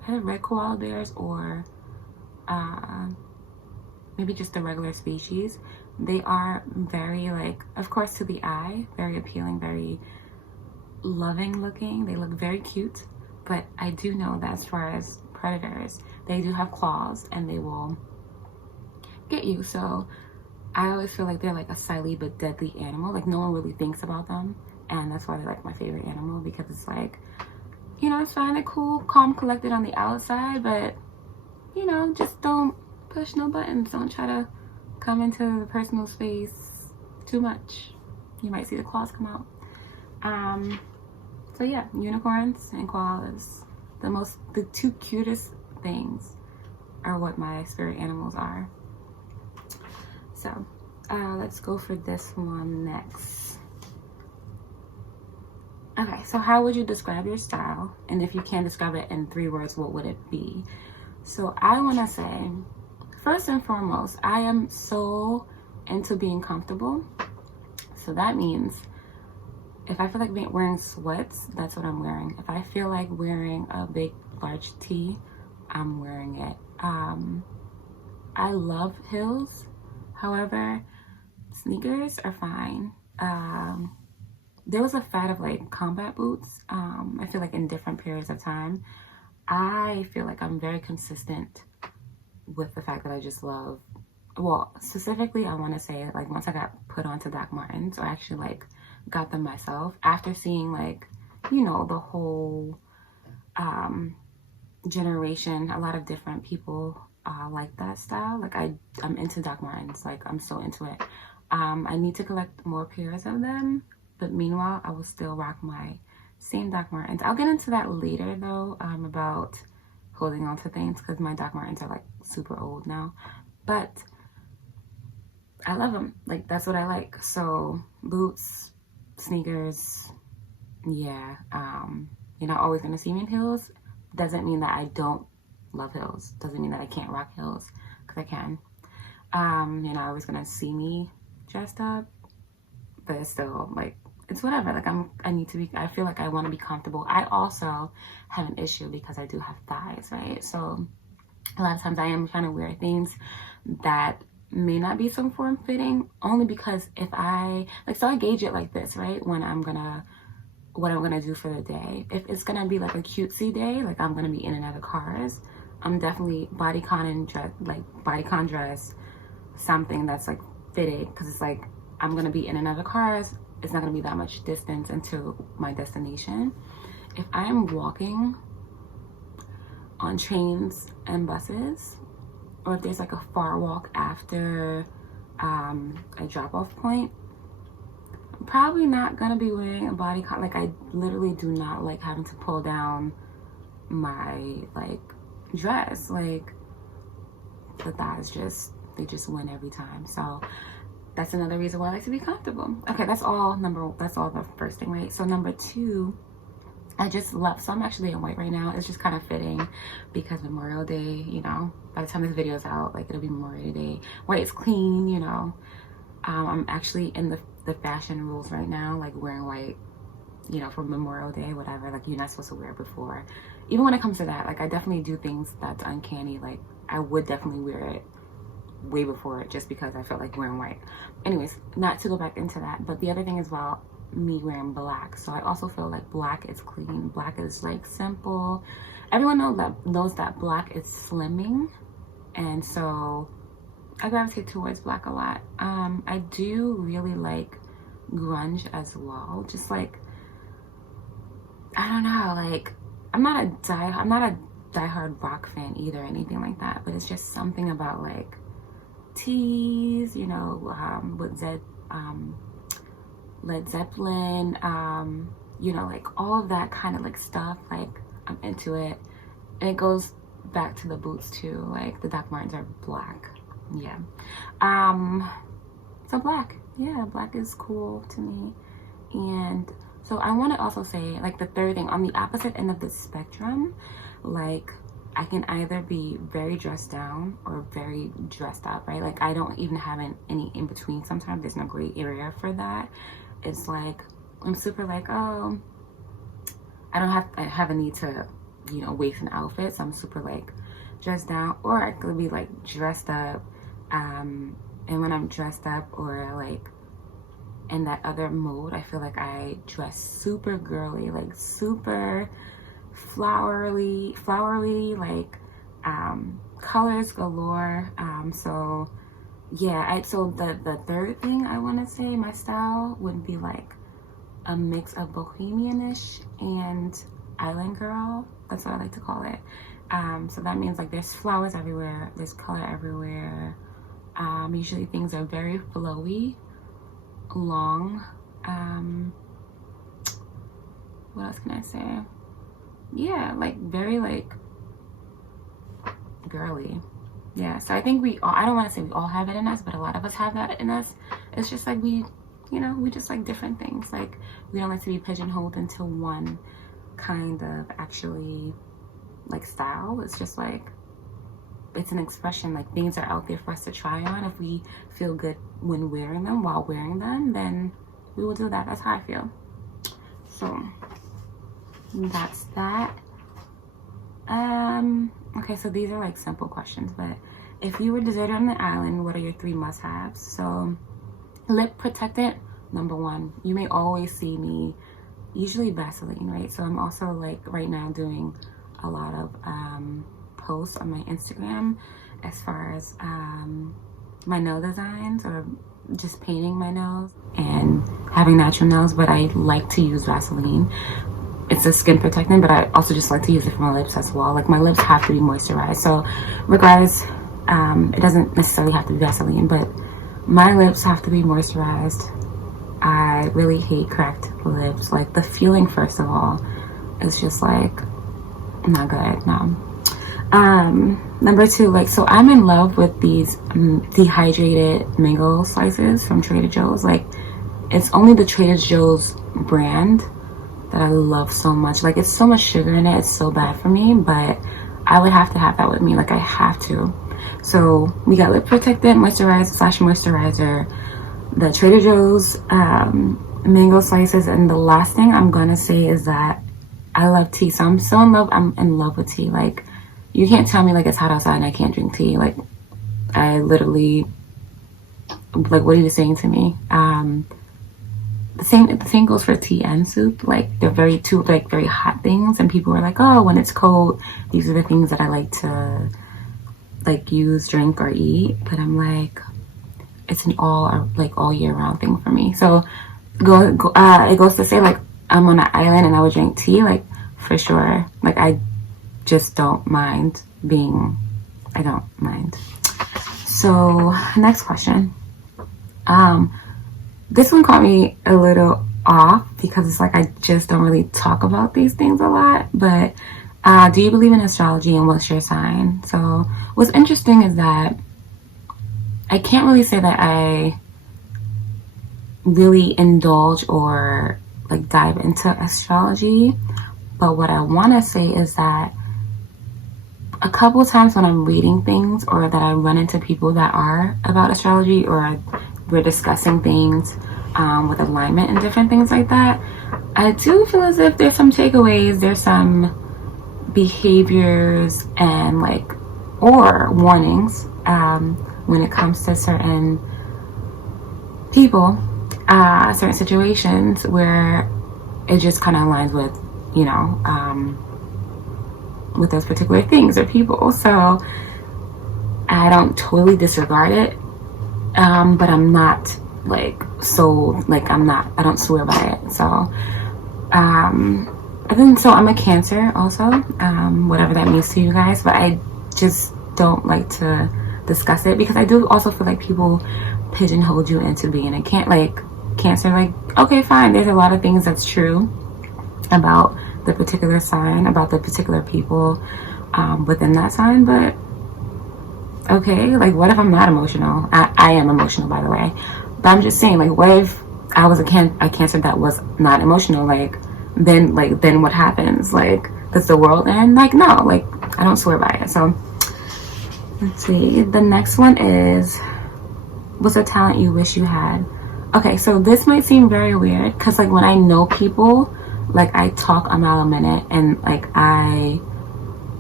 red koala bears or maybe just the regular species. They are very, like, of course to the eye, very appealing, very loving looking. They look very cute, but I do know that as far as predators, they do have claws and they will get you. So I always feel like they're like a silent but deadly animal. Like, no one really thinks about them, and that's why they're like my favorite animal, because it's like, you know, it's fine, they're cool, calm, collected on the outside, but you know, just don't push no buttons. Don't try to come into the personal space too much. You might see the claws come out. So yeah, unicorns and koalas, the two cutest things are what my spirit animals are. So let's go for this one next. Okay, so how would you describe your style? And if you can describe it in 3 words, what would it be? So I want to say, first and foremost, I am so into being comfortable. So that means if I feel like wearing sweats, that's what I'm wearing. If I feel like wearing a big, large tee, I'm wearing it. I love heels. However, sneakers are fine. There was a fad of like combat boots. I feel like in different periods of time. I feel like I'm very consistent with the fact that I just love, well, specifically, I want to say, like, once I got put onto Doc Martens, or actually, like, got them myself, after seeing, like, you know, the whole generation, a lot of different people like that style. Like, I'm into Doc Martens. Like, I'm so into it. I need to collect more pairs of them, but meanwhile, I will still rock my same Doc Martens. I'll get into that later, though, about holding on to things, because my Doc Martens are, like, super old now. But I love them. Like, that's what I like. So boots, sneakers, yeah. You're not always gonna see me in heels. Doesn't mean that I don't love heels. Doesn't mean that I can't rock heels, because I can. You're not always gonna see me dressed up, but it's still, like, it's whatever. Like, I feel like I want to be comfortable. I also have an issue because I do have thighs, right? So a lot of times I am trying to wear things that may not be so form-fitting, only because if I, like, so I gauge it like this, right? What I'm gonna do for the day. If it's gonna be like a cutesy day, like I'm gonna be in and out of cars, I'm definitely bodycon dress, something that's like fitted, because it's like I'm gonna be in and out of cars. It's not gonna be that much distance into my destination. If I am walking on trains and buses, or if there's like a far walk after a drop-off point, I'm probably not gonna be wearing a bodycon. Like, I literally do not like having to pull down my, like, dress. Like, the thighs they just win every time. So that's another reason why I like to be comfortable. Okay, that's all the first thing, right? So number 2, I just love, so I'm actually in white right now. It's just kind of fitting because Memorial Day, you know, by the time this video is out, like, it'll be Memorial Day. White is clean, you know. I'm actually in the fashion rules right now, like wearing white, you know, for Memorial Day, whatever. Like, you're not supposed to wear it before. Even when it comes to that, like, I definitely do things that's uncanny. Like, I would definitely wear it way before it, just because I felt like wearing white. Anyways, not to go back into that, but the other thing as well, me wearing black. So I also feel like black is clean. Black is, like, simple. Everyone knows that black is slimming, and so I gravitate towards black a lot. I do really like grunge as well. Just, like, I don't know, like, I'm not a diehard rock fan either, or anything like that, but it's just something about, like, tees, you know, with Led Zeppelin, you know, like, all of that kind of, like, stuff. Like, I'm into it. And it goes back to the boots too. Like, the Doc Martens are black. Yeah. So black. Yeah, black is cool to me. And so I want to also say, like, the third thing, on the opposite end of the spectrum, like, I can either be very dressed down or very dressed up, right? Like, I don't even have any in between. Sometimes there's no gray area for that. It's like, I'm super like, oh, I have a need to you know, waist and outfit. So I'm super like dressed down, or I could be like dressed up. And when I'm dressed up or like in that other mode, I feel like I dress super girly, like super flowery, like colors galore. So yeah, so the third thing I want to say, my style would be like a mix of bohemianish and island girl. That's what I like to call it. So that means like there's flowers everywhere, there's color everywhere. Usually things are very flowy, long. What else can I say? Yeah, like very like girly. Yeah, so I think we all, I don't want to say we all have it in us, but a lot of us have that in us. It's just like we, you know, we just like different things. Like we don't like to be pigeonholed into one kind of actually like style. It's just like, it's an expression. Like things are out there for us to try on. If we feel good when wearing them, while wearing them, then we will do that. That's how I feel. So that's that. Okay, so these are like simple questions, but if you were deserted on the island, what are your 3 must-haves? So lip protectant, number 1. You may always see me, usually Vaseline, right? So I'm also like right now doing a lot of posts on my Instagram as far as my nail designs or just painting my nails and having natural nails, but I like to use Vaseline. It's a skin protectant, but I also just like to use it for my lips as well. Like my lips have to be moisturized. So regardless, it doesn't necessarily have to be Vaseline, but my lips have to be moisturized. I really hate cracked lips. Like the feeling, first of all, is just like not good. No. Number 2, like, so I'm in love with these dehydrated mango slices from Trader Joe's. Like it's only the Trader Joe's brand that I love so much. Like it's so much sugar in it, it's so bad for me, but I would have to have that with me. Like I have to. So we got lip protectant, moisturizer, the Trader Joe's mango slices, and the last thing I'm gonna say is that I love tea. So I'm in love with tea. Like you can't tell me like it's hot outside and I can't drink tea. Like I literally, like, what are you saying to me? The same goes for tea and soup. Like they're very hot things, and people are like, oh, when it's cold, these are the things that I like to like use, drink, or eat. But I'm like, it's an all year round thing for me. So it goes to say, like, I'm on an island and I would drink tea, like, for sure. Like I just don't mind I don't mind. So next question. This one caught me a little off because it's like I just don't really talk about these things a lot. But do you believe in astrology, and what's your sign? So what's interesting is that I can't really say that I really indulge or like dive into astrology. But what I want to say is that a couple of times when I'm reading things, or that I run into people that are about astrology, or we're discussing things with alignment and different things like that, I do feel as if there's some takeaways, there's some behaviors and like, or warnings when it comes to certain people, certain situations where it just kind of aligns with, you know, with those particular things or people. So I don't totally disregard it, but I'm not like, so like I don't swear by it. So I think so. I'm a Cancer also, whatever that means to you guys, but I just don't like to discuss it because I do also feel like people pigeonhole you into being a Cancer. Like, okay, fine, there's a lot of things that's true about the particular sign, about the particular people within that sign, but okay, like, what if I'm not emotional? I am emotional, by the way, but I'm just saying, like, what if I was a Cancer that was not emotional? Like then what happens? Like, does the world end? Like, no, like, I don't swear by it. So let's see, the next one is, what's a talent you wish you had? Okay, so this might seem very weird because, like, when I know people, like, I talk a mile a minute, and like I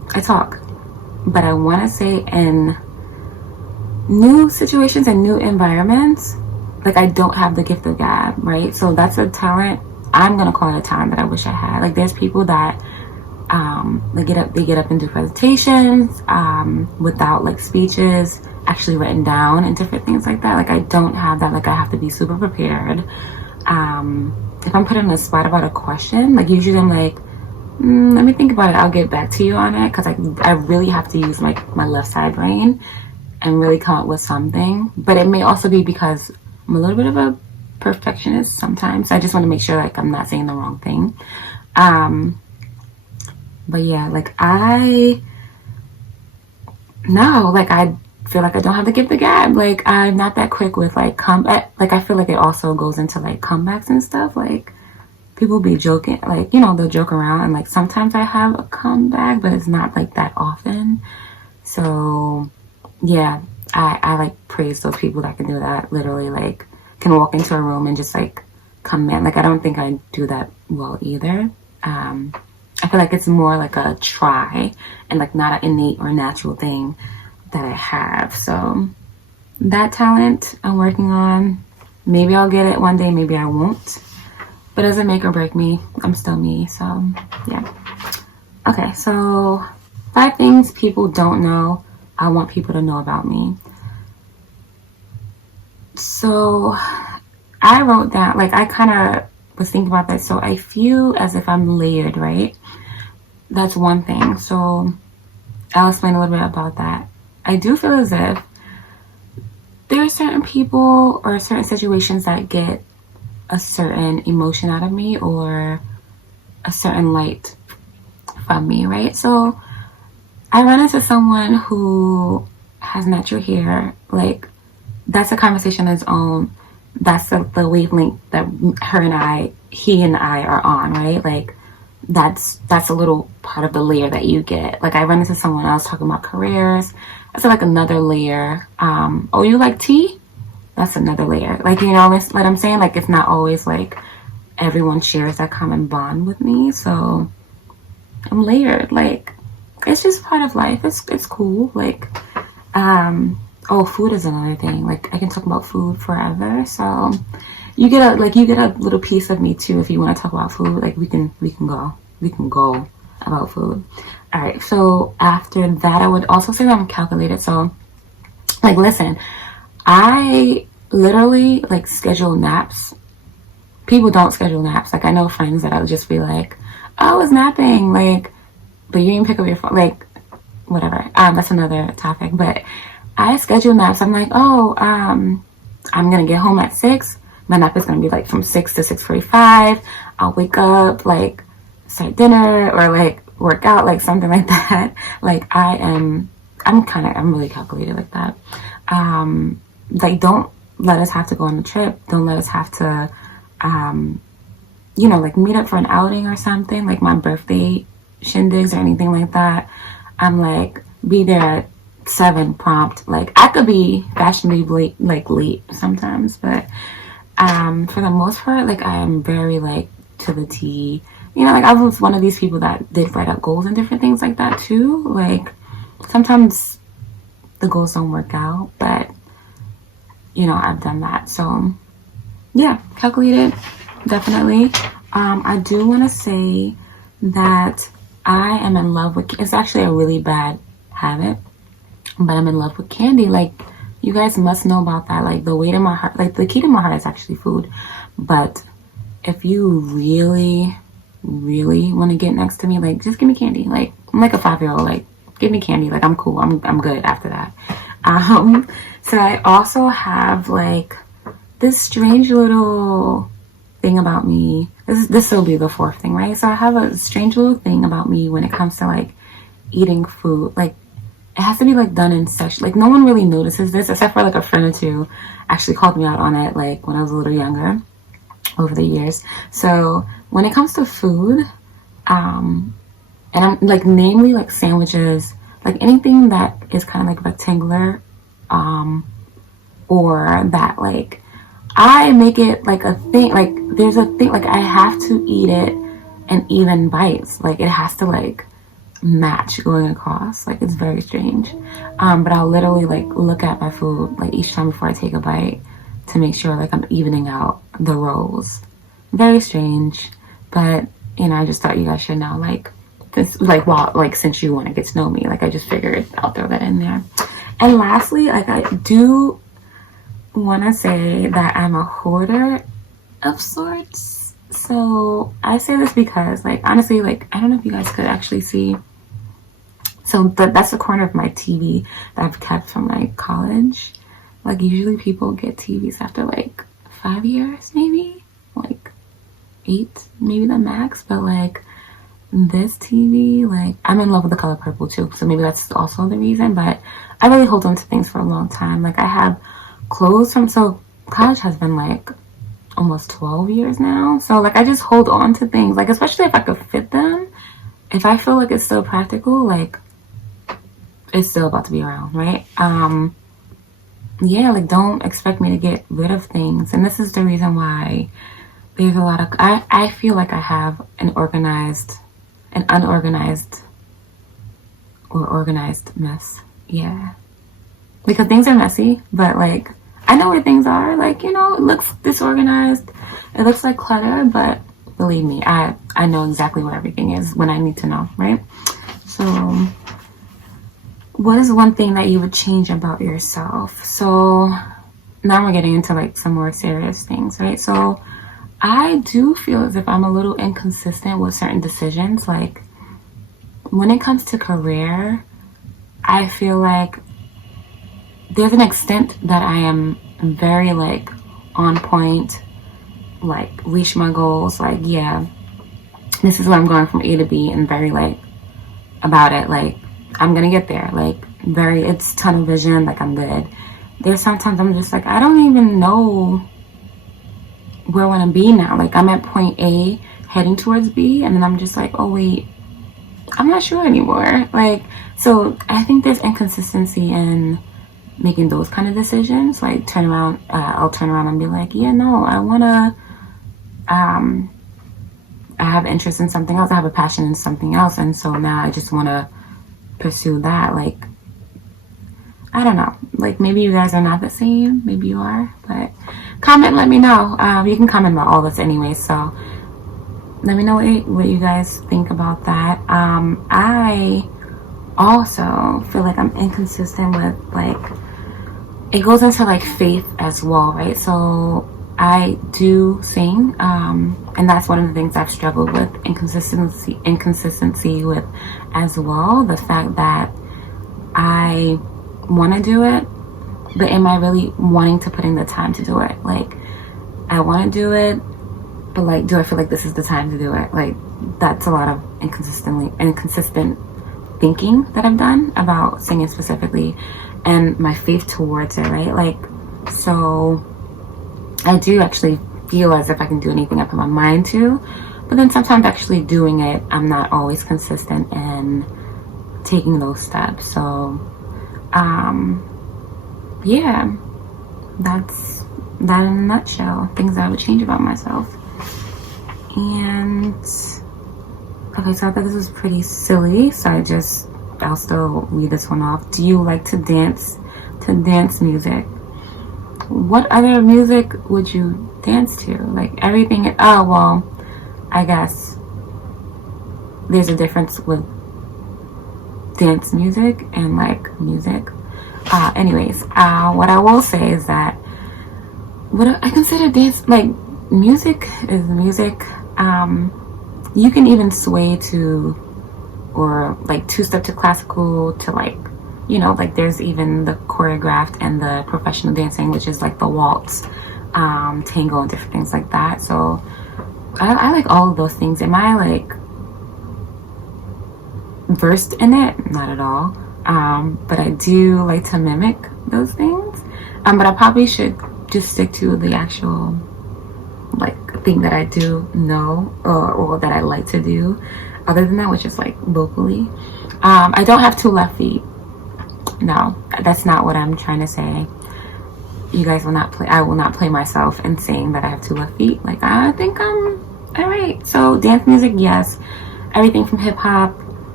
I talk, but I want to say in new situations and new environments, like I don't have the gift of gab, right? So that's a talent. I'm gonna call it a talent that I wish I had. Like there's people that they get up and do presentations without like speeches actually written down and different things like that. Like I don't have that. Like I have to be super prepared. If I'm put in a spot about a question, like usually I'm like, let me think about it, I'll get back to you on it, because I really have to use my left side brain and really come up with something. But it may also be because I'm a little bit of a perfectionist sometimes. I just want to make sure like I'm not saying the wrong thing. But yeah, like I feel like I don't have to give the gab. Like I'm not that quick with like like I feel like it also goes into like comebacks and stuff. Like people be joking, like, you know, they'll joke around, and like sometimes I have a comeback, but it's not like that often. So yeah, I like praise those people that can do that. Literally, like can walk into a room and just like come in. Like I don't think I do that well either. I feel like it's more like a try and like not an innate or natural thing that I have. So that talent I'm working on. Maybe I'll get it one day, maybe I won't. But it doesn't make or break me. I'm still me. So yeah. Okay, so 5 things people don't know I want people to know about me. So I wrote down, like I kind of was thinking about that. So I feel as if I'm layered, right? That's one thing. So I'll explain a little bit about that. I do feel as if there are certain people or certain situations that get a certain emotion out of me or a certain light from me, right? So I run into someone who has natural hair. Like that's a conversation on its own. That's the wavelength that he and I are on, right? Like that's a little part of the layer that you get. Like I run into someone else talking about careers. That's like another layer. Oh, you like tea? That's another layer. Like, you know what I'm saying? Like it's not always like everyone shares that common bond with me. So I'm layered. Like it's just part of life. It's cool. Like oh, food is another thing. Like I can talk about food forever. So you get a little piece of me too if you want to talk about food. Like we can go about food. All right. So after that, I would also say that I'm calculated. So like listen, I literally like schedule naps. People don't schedule naps. Like I know friends that I would just be like, oh, it's napping, like, but you didn't pick up your phone, like whatever. That's another topic. But I schedule naps. I'm like, oh, I'm gonna get home at 6. My nap is gonna be like from 6 to 6:45. I'll wake up, like start dinner or like work out, like something like that. Like I'm really calculated like that. Like don't let us have to go on a trip. Don't let us have to, you know, like meet up for an outing or something, like my birthday shindigs or anything like that. I'm like, be there at 7 prompt. Like I could be fashionably late sometimes, but for the most part, like I am very like to the T. You know, like I was one of these people that did write up goals and different things like that too. Like sometimes the goals don't work out, but you know, I've done that. So yeah, calculated, definitely. I do want to say that I am in love with, it's actually a really bad habit, but I'm in love with candy. Like you guys must know about that. Like the weight in my heart, like the key to my heart is actually food. But if you really want to get next to me, like just give me candy. Like I'm like a 5-year-old, like give me candy. Like I'm cool. I'm good after that. So I also have like this strange little thing about me. This will be the 4th thing, right? So I have a strange little thing about me when it comes to like eating food. Like it has to be like done in such, like no one really notices this except for like a friend or two actually called me out on it, like when I was a little younger over the years. So when it comes to food, and I'm like namely like sandwiches, like anything that is kind of like rectangular, or that like I make it like a thing, like there's a thing, like I have to eat it in even bites. Like it has to like match going across. Like, it's very strange. But I'll literally like look at my food like each time before I take a bite to make sure like I'm evening out the rows. Very strange, but you know, I just thought you guys should know, like, this, like, well, like, since you want to get to know me, like, I just figured I'll throw that in there. And lastly, like, I do want to say that I'm a hoarder of sorts. So I say this because, like, honestly, like, I don't know if you guys could actually see. So that's the corner of my TV that I've kept from like college. Like, usually people get TVs after like 5 years, maybe like 8, maybe the max. But like, this TV, like, I'm in love with the color purple too, so maybe that's also the reason. But I really hold on to things for a long time. Like, I have clothes from, so college has been like almost 12 years now, so like I just hold on to things, like, especially if I could fit them, if I feel like it's still practical, like, it's still about to be around, right? Yeah, like, don't expect me to get rid of things. And this is the reason why there's a lot of, I feel like I have an unorganized or organized mess. Yeah, because things are messy, but like, I know where things are. Like, you know, it looks disorganized, it looks like clutter, but believe me, I know exactly where everything is when I need to know, right? So what is one thing that you would change about yourself? So now we're getting into like some more serious things, right? So I do feel as if I'm a little inconsistent with certain decisions. Like, when it comes to career, I feel like there's an extent that I am very like on point, like reach my goals, like, yeah, this is where I'm going from A to B, and very like about it, like, I'm gonna get there, like, very, it's tunnel vision, like, I'm good. There's sometimes I'm just like, I don't even know where I want to be now. Like, I'm at point A heading towards B, and then I'm just like, oh wait, I'm not sure anymore. Like, so I think there's inconsistency in making those kind of decisions. Like, I'll turn around and be like, yeah, no, I want to, I have interest in something else, I have a passion in something else, and so now I just want to pursue that. Like, I don't know, like, maybe you guys are not the same, maybe you are, but comment, let me know. You can comment about all this anyway, so let me know what you guys think about that. I also feel like I'm inconsistent with, like, it goes into like faith as well, right? So I do sing, and that's one of the things I've struggled with, inconsistency with as well. The fact that I want to do it, but am I really wanting to put in the time to do it? Like, I want to do it, but like, do I feel like this is the time to do it? Like, that's a lot of inconsistent thinking that I've done about singing specifically, and my faith towards it, right? Like, so I do actually feel as if I can do anything I put my mind to, but then sometimes actually doing it, I'm not always consistent in taking those steps. So yeah, that's that in a nutshell, things that I would change about myself. And okay, so I thought this was pretty silly, so I'll still read this one off. Do you like to dance music? What other music would you dance to? Like, everything, oh, well, I guess there's a difference with dance music and like music. Anyways, what I will say is that what I consider dance, like, music is music. You can even sway to, or like two-step to classical, to like, you know, like, there's even the choreographed and the professional dancing, which is like the waltz, tango, and different things like that. So I like all of those things. Am I like versed in it? Not at all. But I do like to mimic those things. But I probably should just stick to the actual like thing that I do know, or that I like to do, other than that, which is like vocally. I don't have 2 left feet. No, that's not what I'm trying to say. You guys will not play, I will not play myself in saying that I have 2 left feet. Like, I think I'm all right. So dance music, yes. Everything from hip hop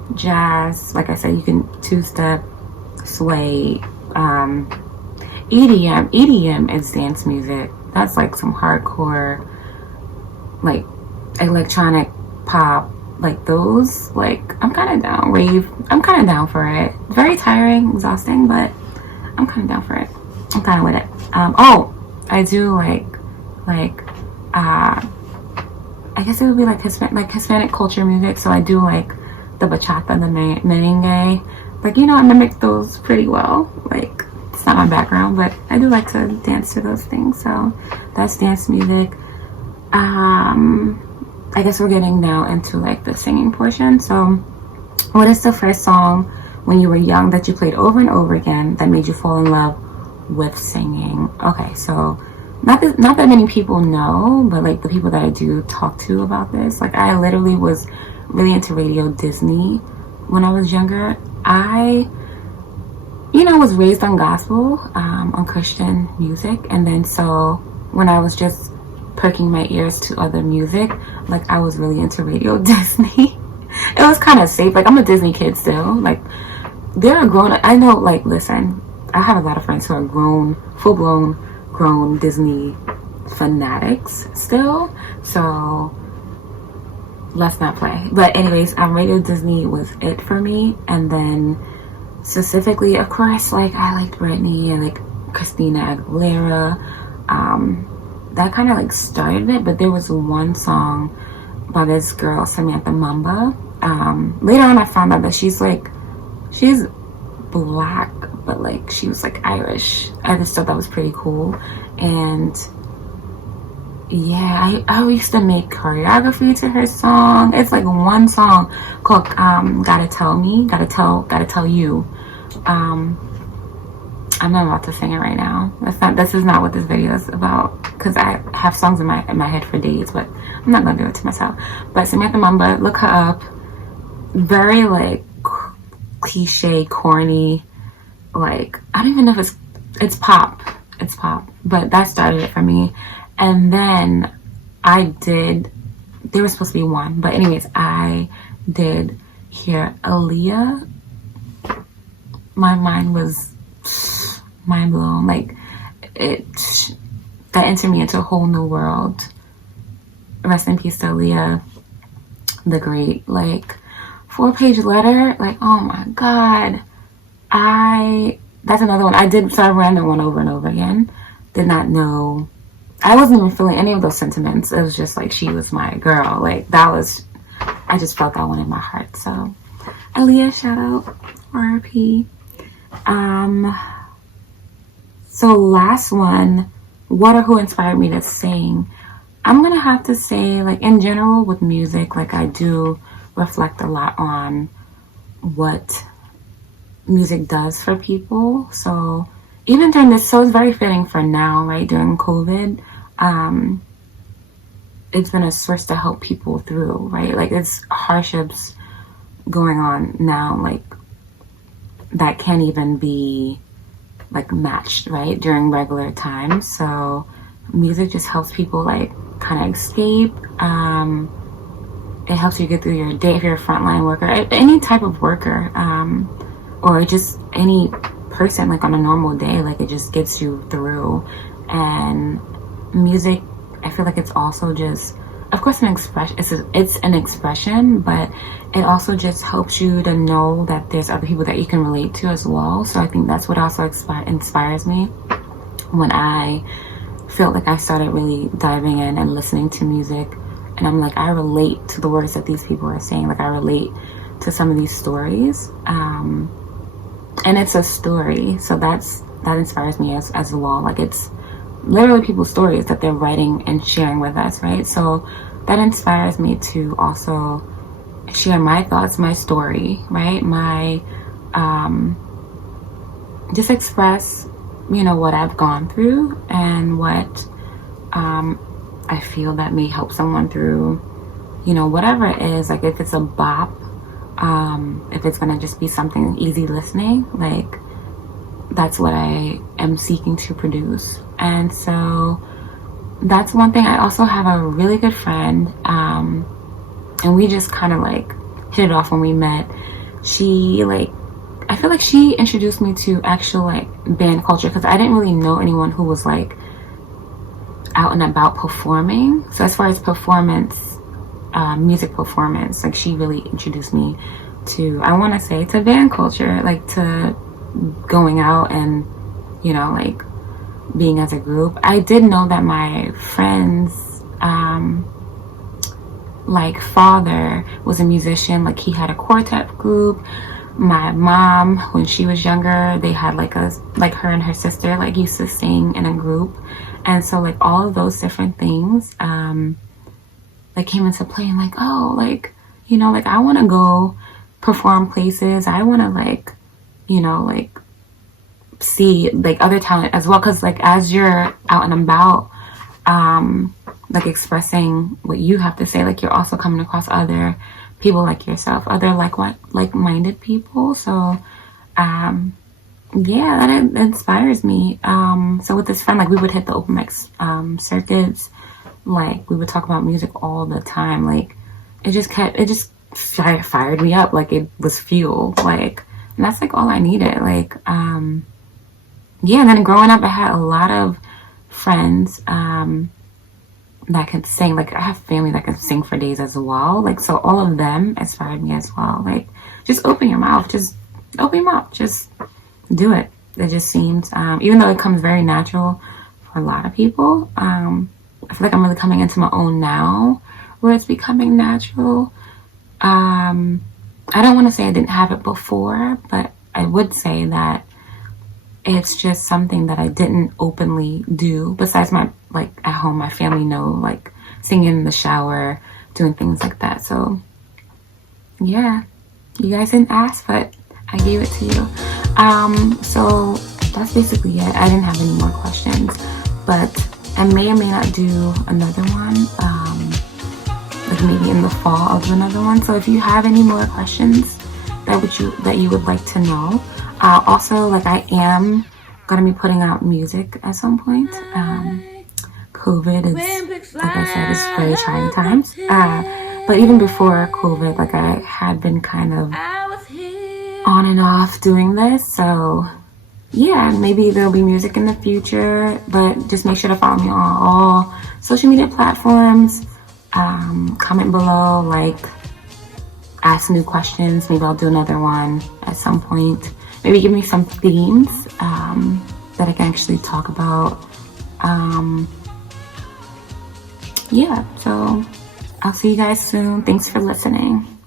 jazz. Like I said, you can two-step, sway, EDM. EDM is dance music. That's like some hardcore, like electronic pop, like those. Like I'm kind of down. Rave. I'm kind of down for it. Very tiring, exhausting, but I'm kind of down for it. I'm kind of with it. Oh, I do like I guess it would be like Hispanic culture music. So I do like the bachata, the merengue. Like, you know, I mimic those pretty well. Like, it's not my background, but I do like to dance to those things. So that's dance music. I guess we're getting now into like the singing portion. So what is the first song when you were young that you played over and over again that made you fall in love with singing? Okay, so not that many people know, but like the people that I do talk to about this, like I literally was really into Radio Disney when I was younger. I was raised on gospel, on Christian music, and then so when I was just perking my ears to other music, like I was really into Radio Disney. It was kind of safe. Like I'm a Disney kid still. Like they're grown. I know. Like listen, I have a lot of friends who are grown, full-blown grown Disney fanatics still. So let's not play. But anyways, Radio Disney was it for me. And then specifically, of course, like I liked Britney and like Christina Aguilera. That kind of like started it. But there was one song by this girl, Samantha Mumba. Later on I found out that she's black, but like she was like Irish. I just thought that was pretty cool. And yeah, I used to make choreography to her song. It's like one song called Gotta Tell You. I'm not about to sing it right now. This is not what this video is about, because I have songs in my head for days, but I'm not gonna do it to myself. But Samantha Mumba, look her up. Very like cliche, corny, like I don't even know if it's pop, but that started it for me. And then there was supposed to be one, but anyways, I did hear Aaliyah. My mind was mind blown. Like that entered me into a whole new world. Rest in peace to Aaliyah, the great. Like 4-page letter, like oh my god. That's another one. I did start random one over and over again. Did not know. I wasn't even feeling any of those sentiments. It was just like she was my girl. Like I just felt that one in my heart. So Aaliyah, shout out, RIP. So last one, what or who inspired me to sing? I'm gonna have to say, like in general with music, like I do reflect a lot on what music does for people. So even during this, so it's very fitting for now, right? During COVID, it's been a source to help people through, right? Like it's hardships going on now, like that can't even be like matched, right? During regular times. So music just helps people like kind of escape. It helps you get through your day if you're a frontline worker, any type of worker, or just any person like on a normal day. Like it just gets you through. And music, I feel like it's also just, of course, an expression. It's an expression, but it also just helps you to know that there's other people that you can relate to as well. So I think that's what also inspires me when I felt like I started really diving in and listening to music. And I'm like, I relate to the words that these people are saying. Like I relate to some of these stories. And it's a story. So that inspires me as well. Like it's literally people's stories that they're writing and sharing with us, right? So that inspires me to also share my thoughts, my story, right? My just express, what I've gone through and what I feel that may help someone through, whatever it is. Like if it's a bop, if it's gonna just be something easy listening, like that's what I am seeking to produce. And so that's one thing. I also have a really good friend, and we just kind of like hit it off when we met. she like, I feel like she introduced me to actual like band culture, because I didn't really know anyone who was like out and about performing. So as far as performance, music performance, like she really introduced me to, I want to say, to band culture, like to going out and, you know, like being as a group. I did know that my friend's like father was a musician, like he had a quartet group. My mom, when she was younger, they had like her and her sister like used to sing in a group. And so like all of those different things like came into play, and like, oh, like, you know, like I want to go perform places. I want to like, you know, like see like other talent as well, because like as you're out and about like expressing what you have to say, like you're also coming across other people like yourself, other like-minded people. So yeah, that inspires me. So with this friend, like we would hit the open mic circuits, like we would talk about music all the time. Like it just fired me up, like it was fuel, like, and that's like all I needed. Like yeah. And then growing up, I had a lot of friends that could sing. Like I have family that can sing for days as well, like, so all of them inspired me as well. Like just open your mouth, just do it. It just seems even though it comes very natural for a lot of people, I feel like I'm really coming into my own now where it's becoming natural. I don't want to say I didn't have it before, but I would say that it's just something that I didn't openly do. Besides my, like at home, my family know, like singing in the shower, doing things like that. So yeah, you guys didn't ask, but I gave it to you. So that's basically it. I didn't have any more questions, but I may or may not do another one. Like maybe in the fall I'll do another one. So if you have any more questions that you would like to know. Also, like I am gonna be putting out music at some point. COVID is, like I said, is very trying times. But even before COVID, like I had been kind of on and off doing this. So yeah, maybe there'll be music in the future, but just make sure to follow me on all social media platforms. Comment below, like ask new questions. Maybe I'll do another one at some point. Maybe give me some themes that I can actually talk about. Yeah, so I'll see you guys soon. Thanks for listening.